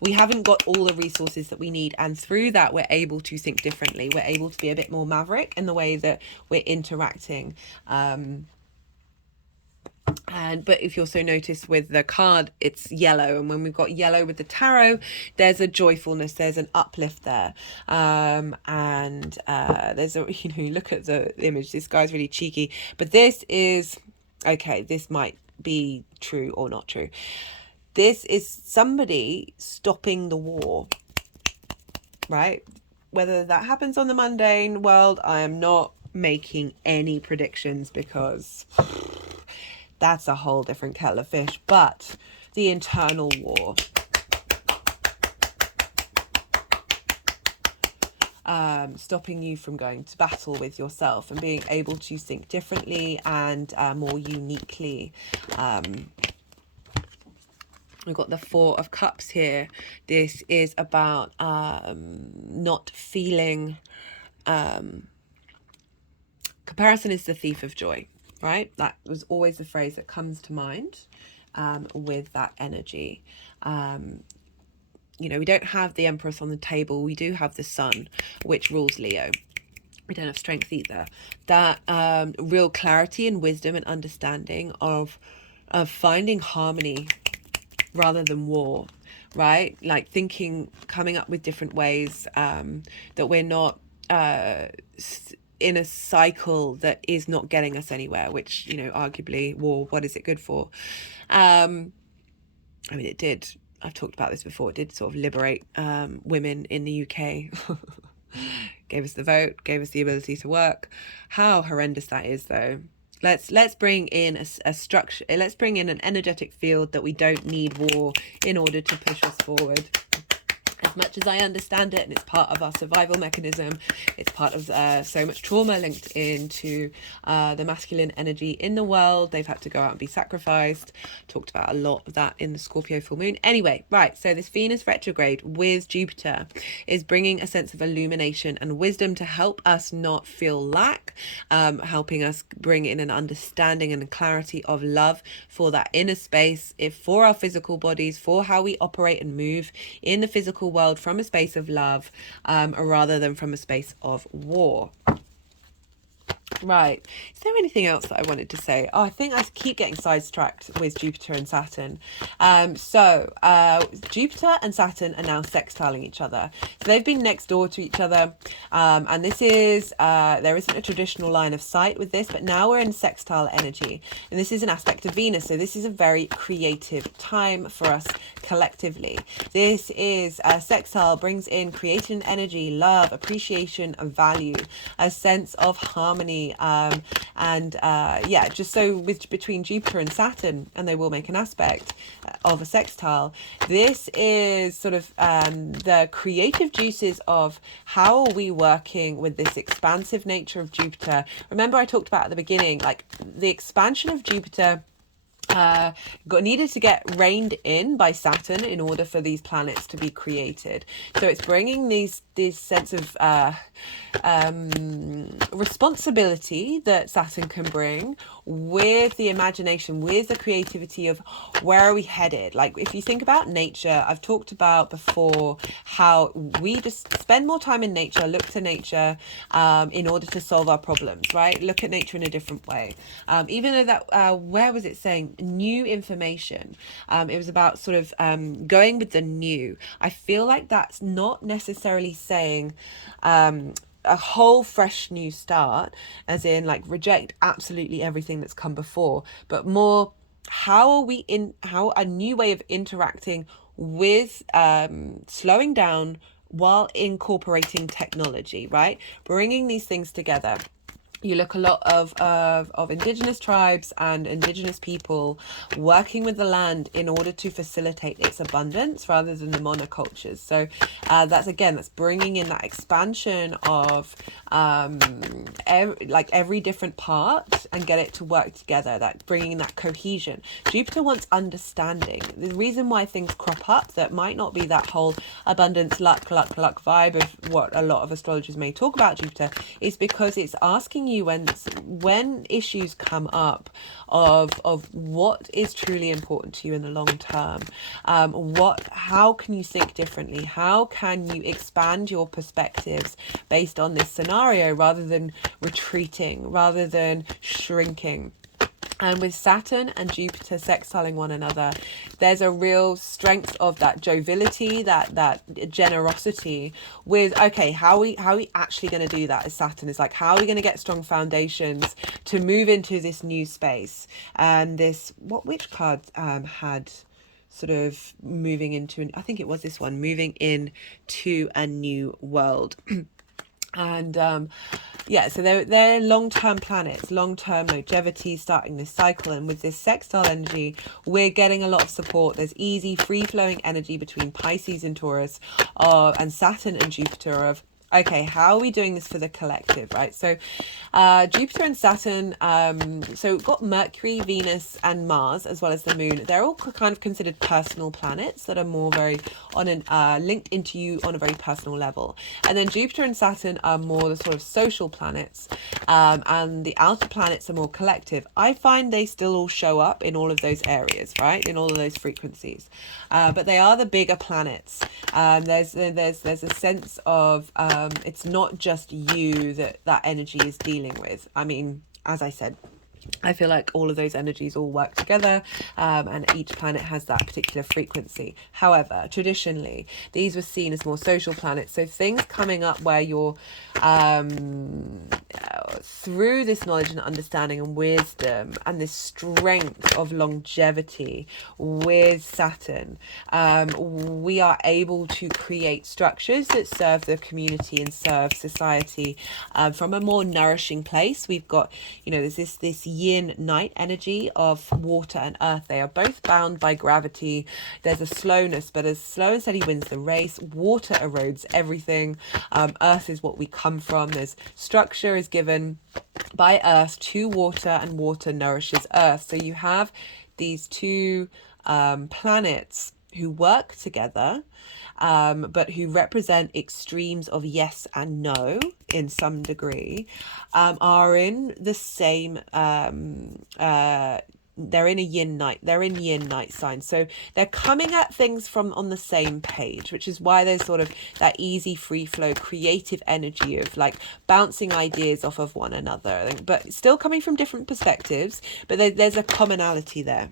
we haven't got all the resources that we need. And through that, we're able to think differently. We're able to be a bit more maverick in the way that we're interacting. But if you also notice with the card, it's yellow, and when we've got yellow with the tarot, there's a joyfulness, there's an uplift there. There's a, you look at the image, this guy's really cheeky, but this is, okay, this might be true or not true. This is somebody stopping the war, right? Whether that happens on the mundane world, I am not making any predictions, because that's a whole different kettle of fish. But the internal war, stopping you from going to battle with yourself and being able to think differently and more uniquely. We've got the 4 of Cups here. This is about not feeling... comparison is the thief of joy. Right? That was always the phrase that comes to mind with that energy. We don't have the Empress on the table. We do have the Sun, which rules Leo. We don't have Strength either. That real clarity and wisdom and understanding of finding harmony rather than war, right? Like coming up with different ways that we're not... in a cycle that is not getting us anywhere, which, arguably war, what is it good for? It did, I've talked about this before, it did sort of liberate women in the UK. Gave us the vote, gave us the ability to work. How horrendous that is, though. Let's bring in a structure, let's bring in an energetic field that we don't need war in order to push us forward. As much as I understand it, and it's part of our survival mechanism, it's part of so much trauma linked into the masculine energy in the world. They've had to go out and be sacrificed. Talked about a lot of that in the Scorpio full moon. Anyway, right, so this Venus retrograde with Jupiter is bringing a sense of illumination and wisdom to help us not feel lack, helping us bring in an understanding and clarity of love for that inner space, for our physical bodies, for how we operate and move in the physical world from a space of love, rather than from a space of war. Right. Is there anything else that I wanted to say? Oh, I think I keep getting sidetracked with Jupiter and Saturn. Jupiter and Saturn are now sextiling each other. So they've been next door to each other. And this is, there isn't a traditional line of sight with this, but now we're in sextile energy. And this is an aspect of Venus. So this is a very creative time for us collectively. This is, sextile brings in creation energy, love, appreciation of value, a sense of harmony, harmony. Yeah, just so between Jupiter and Saturn, and they will make an aspect of a sextile, this is sort of the creative juices of how are we working with this expansive nature of Jupiter. Remember I talked about at the beginning, like the expansion of Jupiter needed to get reined in by Saturn in order for these planets to be created. So it's bringing this sense of responsibility that Saturn can bring with the imagination, with the creativity of where are we headed. Like if you think about nature, I've talked about before how we just spend more time in nature, look to nature in order to solve our problems, right? Look at nature in a different way. Even though that, where was it saying new information? It was about sort of going with the new. I feel like that's not necessarily saying a whole fresh new start, as in like reject absolutely everything that's come before, but more how a new way of interacting with slowing down while incorporating technology, right? Bringing these things together. You look a lot of indigenous tribes and indigenous people working with the land in order to facilitate its abundance rather than the monocultures. So that's bringing in that expansion of every different part and get it to work together, that bringing that cohesion. Jupiter wants understanding. The reason why things crop up that might not be that whole abundance, luck vibe of what a lot of astrologers may talk about Jupiter is because it's asking you when issues come up of what is truly important to you in the long term, how can you think differently, how can you expand your perspectives based on this scenario rather than retreating, rather than shrinking. And with Saturn and Jupiter sextiling one another, there's a real strength of that joviality, that generosity with, okay, how are we actually going to do that as Saturn? Is like, how are we going to get strong foundations to move into this new space? And which card had sort of moving into, I think it was this one, moving into a new world. And so they're long-term planets, long-term longevity, starting this cycle. And with this sextile energy, we're getting a lot of support. There's easy, free-flowing energy between Pisces and Taurus, and Saturn and Jupiter of, okay, how are we doing this for the collective, right? So Jupiter and Saturn, so we've got Mercury, Venus and Mars, as well as the moon. They're all kind of considered personal planets that are more very linked into you on a very personal level. And then Jupiter and Saturn are more the sort of social planets, and the outer planets are more collective. I find they still all show up in all of those areas, right? In all of those frequencies. But they are the bigger planets. There's a sense of it's not just you that energy is dealing with. I mean, as I said, I feel like all of those energies all work together, and each planet has that particular frequency. However, traditionally, these were seen as more social planets. So things coming up where you're through this knowledge and understanding and wisdom and this strength of longevity with Saturn, we are able to create structures that serve the community and serve society from a more nourishing place. We've got, there's this yin night energy of water and earth. They are both bound by gravity. There's a slowness, but as slow and steady wins the race. Water erodes everything. Earth is what we come from. There's structure is given by earth to water, and water nourishes earth. So you have these two planets who work together, but who represent extremes of yes and no in some degree, are in the same they're in yin night signs. So they're coming at things from on the same page, which is why there's sort of that easy free flow creative energy of like bouncing ideas off of one another, but still coming from different perspectives, but there's a commonality there.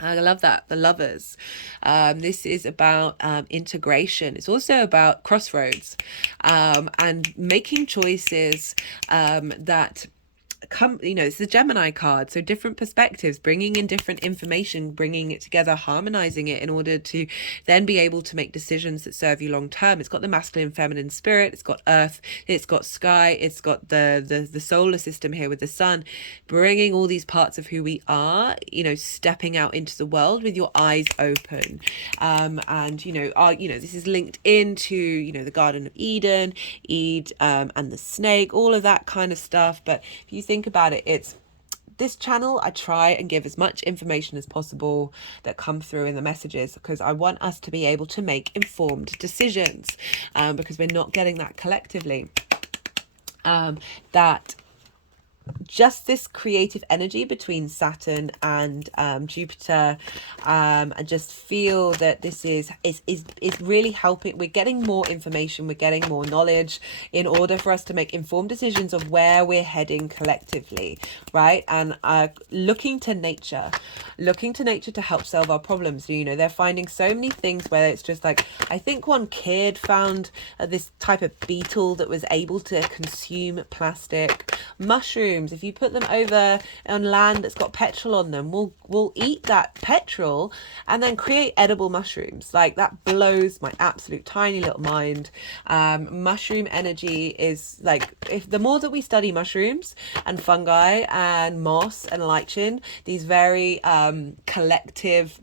I love that. The Lovers. This is about integration. It's also about crossroads, and making choices that it's the Gemini card, so different perspectives, bringing in different information, bringing it together, harmonizing it in order to then be able to make decisions that serve you long term. It's got the masculine and feminine spirit, it's got earth, it's got sky, it's got the solar system here with the sun, bringing all these parts of who we are, stepping out into the world with your eyes open. And this is linked into the Garden of Eden, and the snake, all of that kind of stuff. But if you think about it, it's this channel, I try and give as much information as possible that come through in the messages, because I want us to be able to make informed decisions, because we're not getting that collectively. That just this creative energy between Saturn and Jupiter, and just feel that this is really helping. We're getting more information, we're getting more knowledge in order for us to make informed decisions of where we're heading collectively, right? And looking to nature to help solve our problems. They're finding so many things where it's just like, I think one kid found this type of beetle that was able to consume plastic. Mushrooms, if you put them over on land that's got petrol on them, we'll eat that petrol and then create edible mushrooms. Like, that blows my absolute tiny little mind. Mushroom energy is like, if the more that we study mushrooms and fungi and moss and lichen, these very collective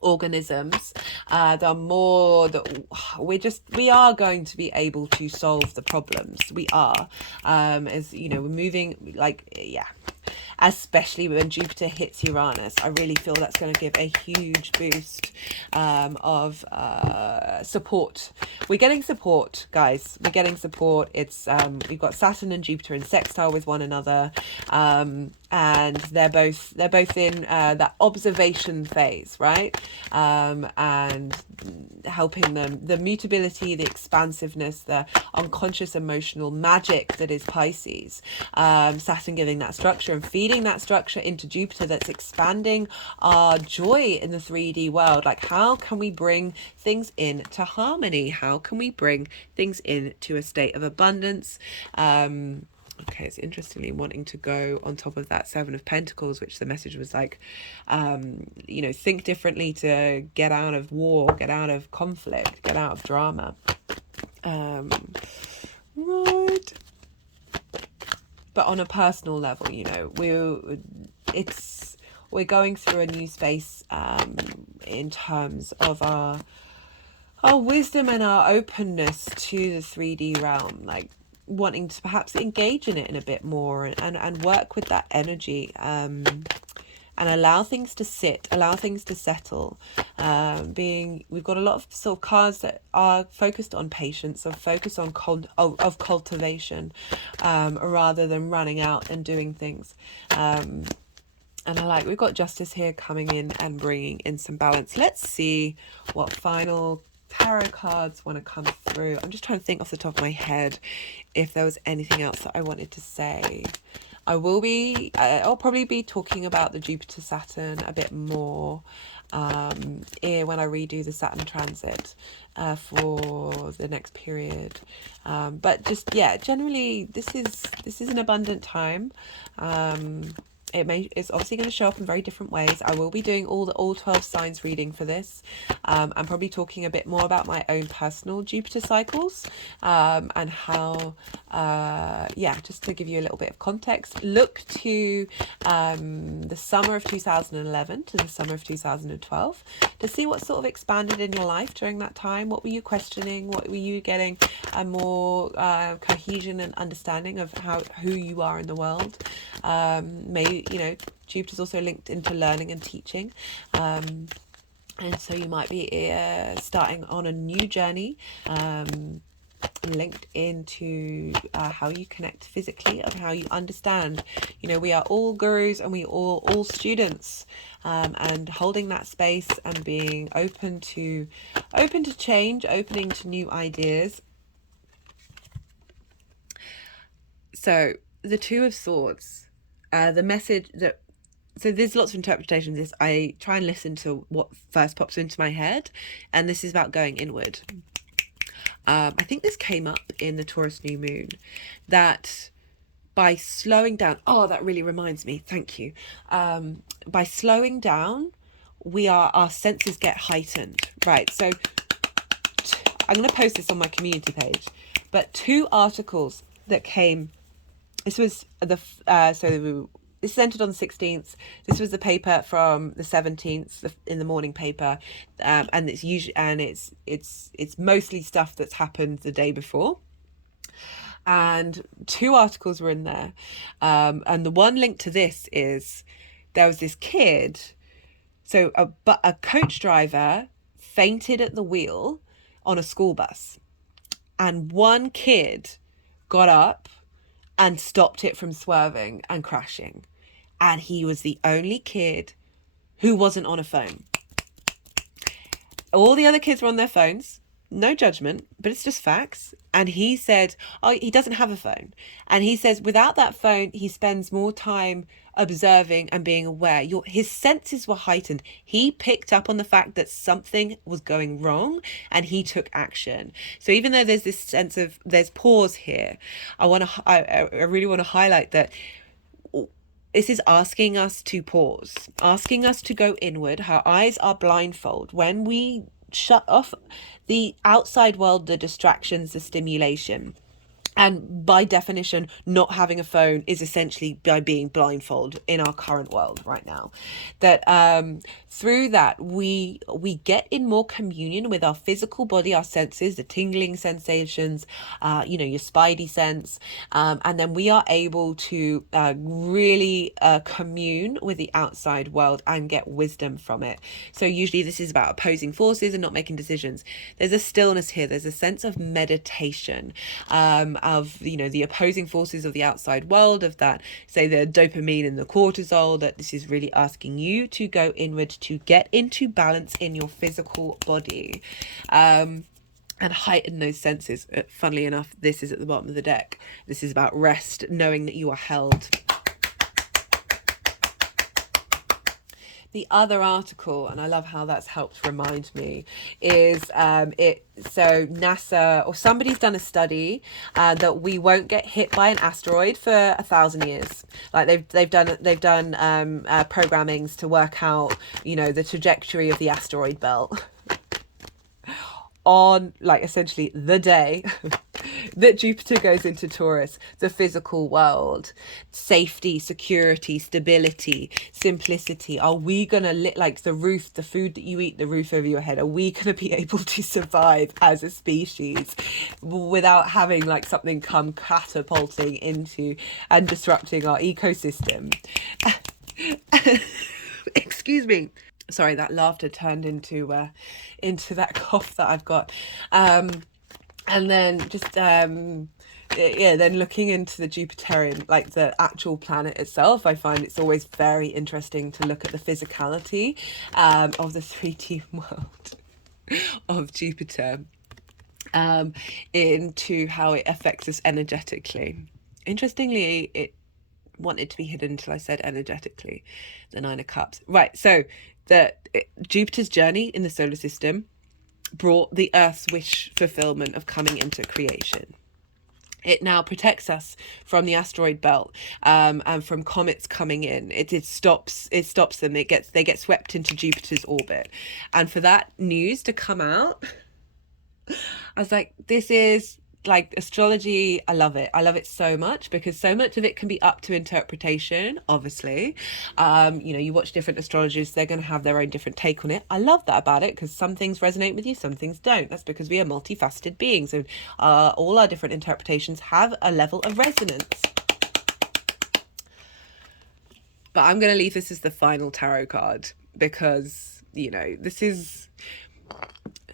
organisms, the more that we are going to be able to solve the problems. We are, as we're moving, especially when Jupiter hits Uranus. I really feel that's going to give a huge boost of support. We're getting support, guys. We're getting support. It's we've got Saturn and Jupiter in sextile with one another, and they're both in that observation phase, right? And helping them, the mutability, the expansiveness, the unconscious emotional magic that is Pisces. Saturn giving that structure and feeding that structure into Jupiter, that's expanding our joy in the 3D world. Like, how can we bring things into harmony? How can we bring things into a state of abundance? Okay, it's interestingly wanting to go on top of that Seven of Pentacles, which the message was like, think differently to get out of war, get out of conflict, get out of drama. Right. But on a personal level, we're going through a new space in terms of our wisdom and our openness to the 3D realm, like wanting to perhaps engage in it in a bit more and work with that energy, and allow things to sit, allow things to settle. We've got a lot of sort of cards that are focused on patience, or focused on cultivation, rather than running out and doing things. And we've got Justice here coming in and bringing in some balance. Let's see what final tarot cards want to come through. I'm just trying to think off the top of my head if there was anything else that I wanted to say. I'll probably be talking about the Jupiter Saturn a bit more when I redo the Saturn transit for the next period. But just, generally this is an abundant time. It's obviously going to show up in very different ways. I will be doing all 12 signs reading for this. I'm probably talking a bit more about my own personal Jupiter cycles, and how, just to give you a little bit of context, look to the summer of 2011 to the summer of 2012 to see what sort of expanded in your life during that time. What were you questioning? What were you getting a more cohesion and understanding of who you are in the world? Maybe, Jupiter's also linked into learning and teaching. And so you might be starting on a new journey, linked into how you connect physically, of how you understand. We are all gurus and we all students, and holding that space and being open to change, opening to new ideas. So the Two of Swords, the message that, so there's lots of interpretations. I try and listen to what first pops into my head, and this is about going inward. I think this came up in the Taurus new moon, that by slowing down, oh, that really reminds me, thank you. By slowing down, our senses get heightened, right? So I'm going to post this on my community page, but 2 articles that came, this was so this is entered on the 16th. This was the paper from the 17th, in the morning paper, and it's usually, and it's mostly stuff that's happened the day before. And 2 articles were in there, and the one linked to this is there was this kid. So a coach driver fainted at the wheel on a school bus, and one kid got up and stopped it from swerving and crashing. And he was the only kid who wasn't on a phone. All the other kids were on their phones. No judgment, but it's just facts. And he said, oh, he doesn't have a phone. And he says without that phone, he spends more time observing and being aware. His senses were heightened. He picked up on the fact that something was going wrong and he took action. So even though there's this sense of, there's pause here, I really want to highlight that this is asking us to pause, asking us to go inward. Our eyes are blindfold. When we shut off the outside world, the distractions, the stimulation, and by definition, not having a phone is essentially by being blindfold in our current world right now. That through that, we get in more communion with our physical body, our senses, the tingling sensations, your spidey sense. And then we are able to really commune with the outside world and get wisdom from it. So usually this is about opposing forces and not making decisions. There's a stillness here. There's a sense of meditation, of the opposing forces of the outside world, of that, say, the dopamine and the cortisol, that this is really asking you to go inward, to get into balance in your physical body, and heighten those senses. Funnily enough, this is at the bottom of the deck. This is about rest, knowing that you are held. The other article, and I love how that's helped remind me, is so NASA or somebody's done a study that we won't get hit by an asteroid for 1,000 years. Like they've done programmings to work out the trajectory of the asteroid belt on, like, essentially the day that Jupiter goes into Taurus, the physical world, safety, security, stability, simplicity. Are we gonna like the roof, the food that you eat, the roof over your head? Are we gonna be able to survive as a species without having like something come catapulting into and disrupting our ecosystem? Excuse me. Sorry, that laughter turned into that cough that I've got. And then just then looking into the Jupiterian, like the actual planet itself, I find it's always very interesting to look at the physicality of the 3D world of Jupiter, into how it affects us energetically. Interestingly, it wanted to be hidden until I said energetically, the 9 of Cups. Right, so Jupiter's journey in the solar system brought the Earth's wish fulfillment of coming into creation. It now protects us from the asteroid belt, and from comets coming in. It stops them. They get swept into Jupiter's orbit. And for that news to come out, I was like, this is like astrology. I love it so much, because so much of it can be up to interpretation, obviously. You watch different astrologers, they're going to have their own different take on it. I love that about it, because some things resonate with you, some things don't. That's because we are multifaceted beings, and all our different interpretations have a level of resonance. But I'm going to leave this as the final tarot card, because this is...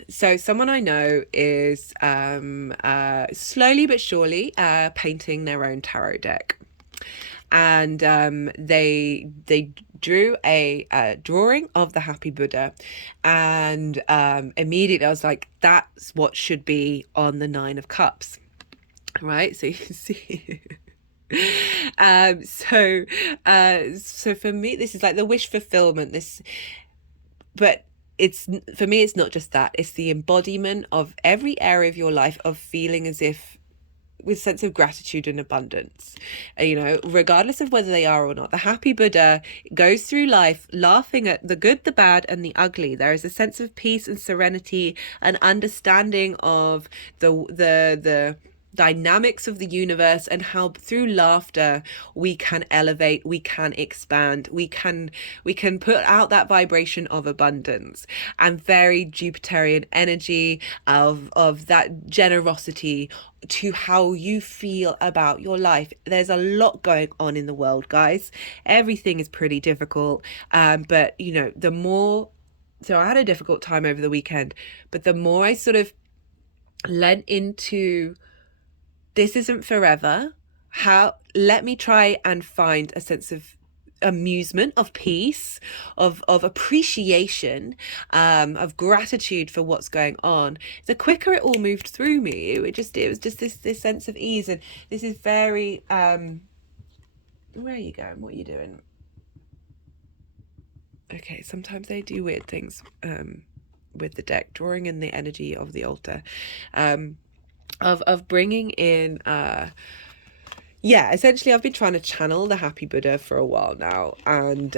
So someone I know is slowly but surely painting their own tarot deck, and they drew a drawing of the Happy Buddha, and immediately I was like, that's what should be on the 9 of Cups, right? So you can see. So for me, this is like the wish fulfillment. But for me, it's not just that. It's the embodiment of every area of your life of feeling as if sense of gratitude and abundance, you know, regardless of whether they are or not. The happy Buddha goes through life laughing at the good, the bad, and the ugly. There is a sense of peace and serenity, and understanding of the dynamics of the universe, and how through laughter we can elevate, we can expand, we can put out that vibration of abundance, and very Jupiterian energy of that generosity to how you feel about your life. There's a lot going on in the world, guys. Everything is pretty difficult, but you know, the more, so I had a difficult time over the weekend, but the more I sort of lent into, this isn't forever. Let me try and find a sense of amusement, of peace, of appreciation, of gratitude for what's going on. The quicker it all moved through me, it was just this sense of ease. And this is very where are you going? What are you doing? Okay, sometimes they do weird things with the deck, drawing in the energy of the altar. Of bringing in essentially I've been trying to channel the happy Buddha for a while now, and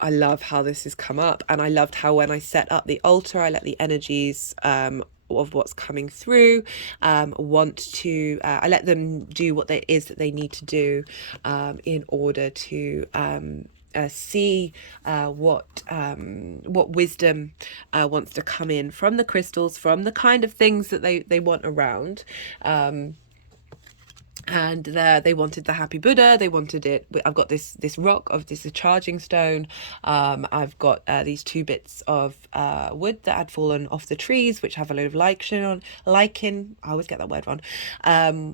I love how this has come up, and I loved how when I set up the altar, I let the energies of what's coming through I let them do what it is that they need to do in order to see what wisdom wants to come in from the crystals, from the kind of things that they want around. And they wanted the happy Buddha, they wanted it. I've got this rock of this, a charging stone. I've got these 2 bits of wood that had fallen off the trees, which have a load of lichen, I always get that word wrong,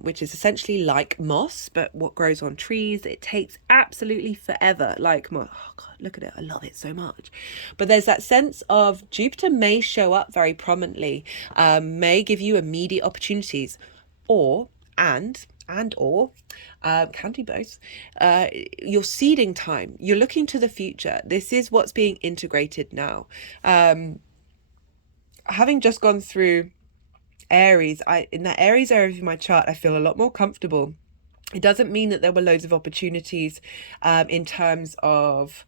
which is essentially like moss, but what grows on trees. It takes absolutely forever, like moss. Oh God, look at it, I love it so much. But there's that sense of Jupiter may show up very prominently, may give you immediate opportunities, or can do both. Your seeding time, you're looking to the future. This is what's being integrated now. Having just gone through Aries, in that Aries area of my chart, I feel a lot more comfortable. It doesn't mean that there were loads of opportunities in terms of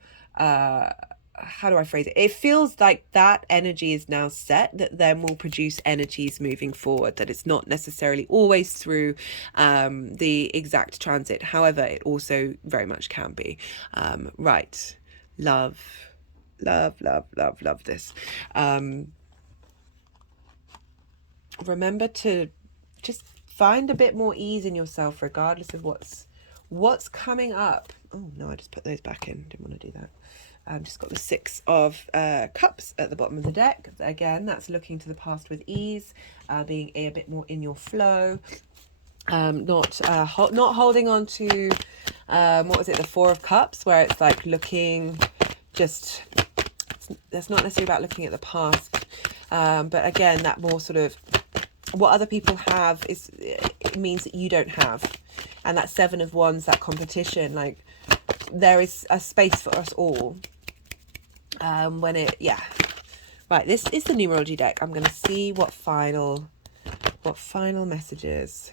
how do I phrase it? It feels like that energy is now set, that then will produce energies moving forward, that it's not necessarily always through the exact transit. However, it also very much can be. Right. Love this. Remember to just find a bit more ease in yourself, regardless of what's coming up. Oh no, I just put those back in. Didn't want to do that. Just got the 6 of cups at the bottom of the deck. Again, that's looking to the past with ease, being a bit more in your flow, not holding on to what was it, the 4 of cups, where it's like looking just, that's not necessarily about looking at the past, but again, that more sort of what other people have it means that you don't have. And that 7 of Wands, that competition, like there is a space for us all. Right, this is the numerology deck. I'm going to see what final messages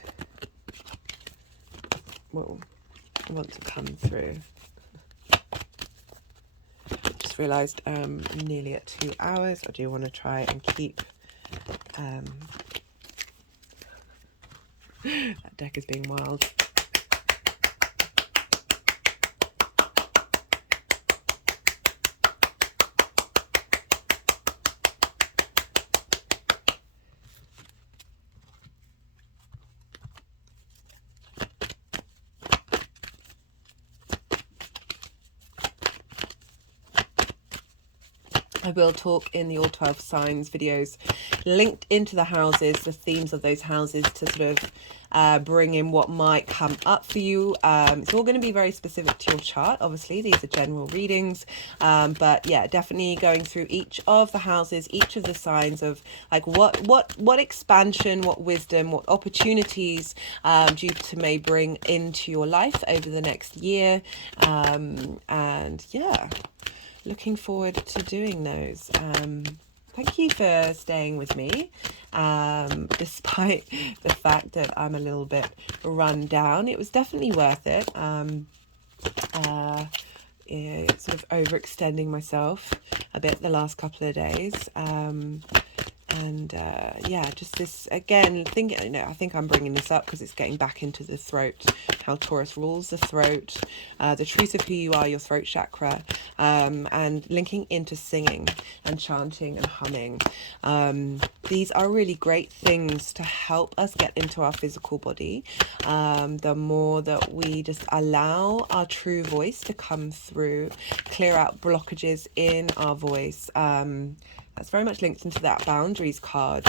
will want to come through. Just realised I'm nearly at 2 hours. I do want to try and keep that deck is being wild. I will talk in the All 12 Signs videos linked into the houses, the themes of those houses, to sort of bring in what might come up for you. It's all going to be very specific to your chart. Obviously, these are general readings. But yeah, definitely going through each of the houses, each of the signs of like what expansion, what wisdom, what opportunities Jupiter may bring into your life over the next year. And yeah, looking forward to doing those. thank you for staying with me, despite the fact that I'm a little bit run down. It was definitely worth it. Yeah, sort of overextending myself a bit the last couple of days. Yeah, just this again, I think I'm bringing this up because it's getting back into the throat, how Taurus rules the throat, the truth of who you are, your throat chakra, and linking into singing and chanting and humming. These are really great things to help us get into our physical body. The more that we just allow our true voice to come through, clear out blockages in our voice. That's very much linked into that boundaries card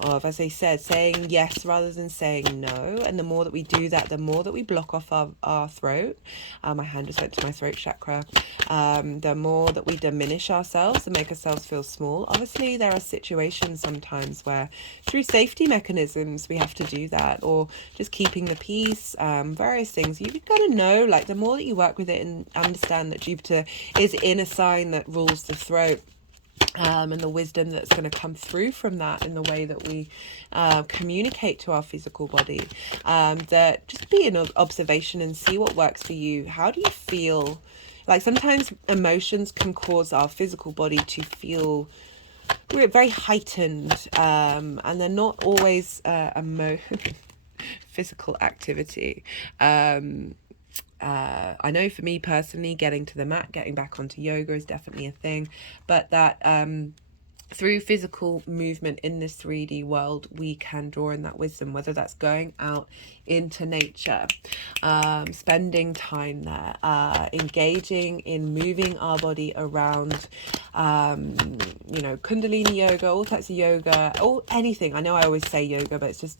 of, as I said, saying yes rather than saying no. And the more that we do that, the more that we block off our throat. My hand just went to my throat chakra. The more that we diminish ourselves and make ourselves feel small. Obviously, there are situations sometimes where through safety mechanisms, we have to do that, or just keeping the peace, various things. You've got to know, like, the more that you work with it and understand that Jupiter is in a sign that rules the throat, and the wisdom that's going to come through from that in the way that we communicate to our physical body, that just be an observation and see what works for you. How do you feel? Like, sometimes emotions can cause our physical body to feel very heightened, and they're not always physical activity. I know for me personally, getting to the mat, getting back onto yoga is definitely a thing, but that through physical movement in this 3D world, we can draw in that wisdom, whether that's going out into nature, spending time there, engaging in moving our body around, Kundalini yoga, all types of yoga, or anything. I know I always say yoga, but it's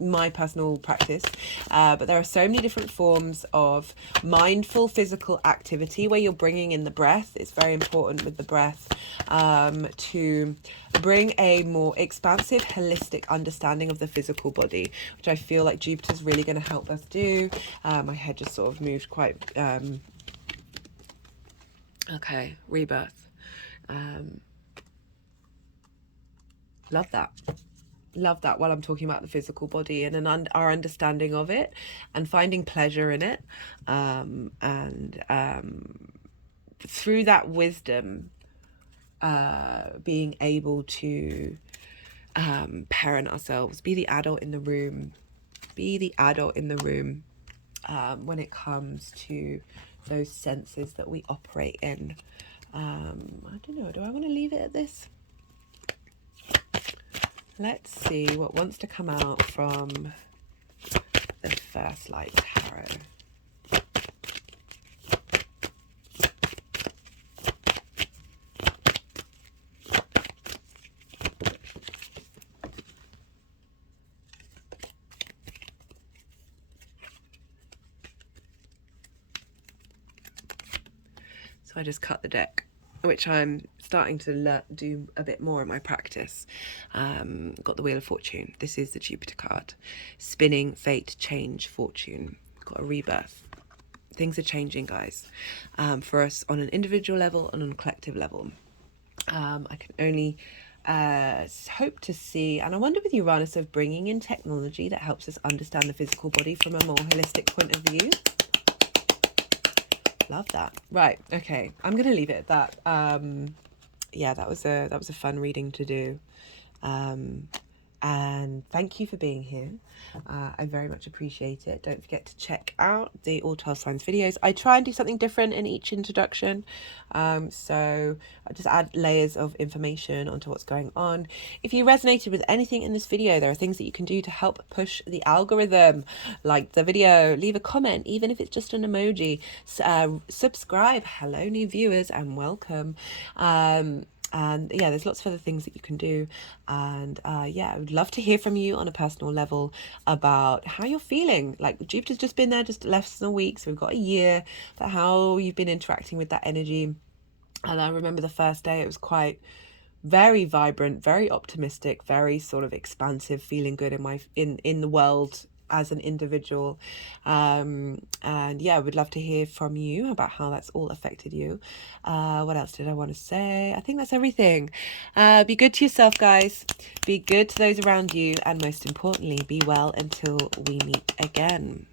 my personal practice. But there are so many different forms of mindful physical activity where you're bringing in the breath. It's very important with the breath to bring a more expansive, holistic understanding of the physical body, which I feel like Jupiter's really going to help us do. My head just sort of moved quite... okay, rebirth. Love that while I'm talking about the physical body and our understanding of it and finding pleasure in it, through that wisdom, being able to parent ourselves, be the adult in the room, when it comes to those senses that we operate in. I don't know, do I want to leave it at this? Let's see what wants to come out from the First Light Tarot. So I just cut the deck, which I'm starting to do a bit more in my practice. Got the Wheel of Fortune. This is the Jupiter card. Spinning, fate, change, fortune. Got a rebirth. Things are changing, guys, for us on an individual level and on a collective level. I can only hope to see, and I wonder with Uranus, of bringing in technology that helps us understand the physical body from a more holistic point of view. Love that. Right, okay, I'm gonna leave it at that. Yeah, that was a fun reading to do, and thank you for being here. I very much appreciate it. Don't forget to check out the All 12 Signs videos. I try and do something different in each introduction, so I just add layers of information onto what's going on. If you resonated with anything in this video, there are things that you can do to help push the algorithm. Like the video, leave a comment, even if it's just an emoji, subscribe. Hello new viewers and welcome. And yeah, there's lots of other things that you can do. And yeah, I would love to hear from you on a personal level about how you're feeling. Like, Jupiter's just been there, just less than a week, so we've got a year, but how you've been interacting with that energy. And I remember the first day, it was quite very vibrant, very optimistic, very sort of expansive, feeling good in the world as an individual. And yeah, we'd love to hear from you about how that's all affected you. What else did I want to say? I think that's everything. Be good to yourself, guys. Be good to those around you, and most importantly, be well until we meet again.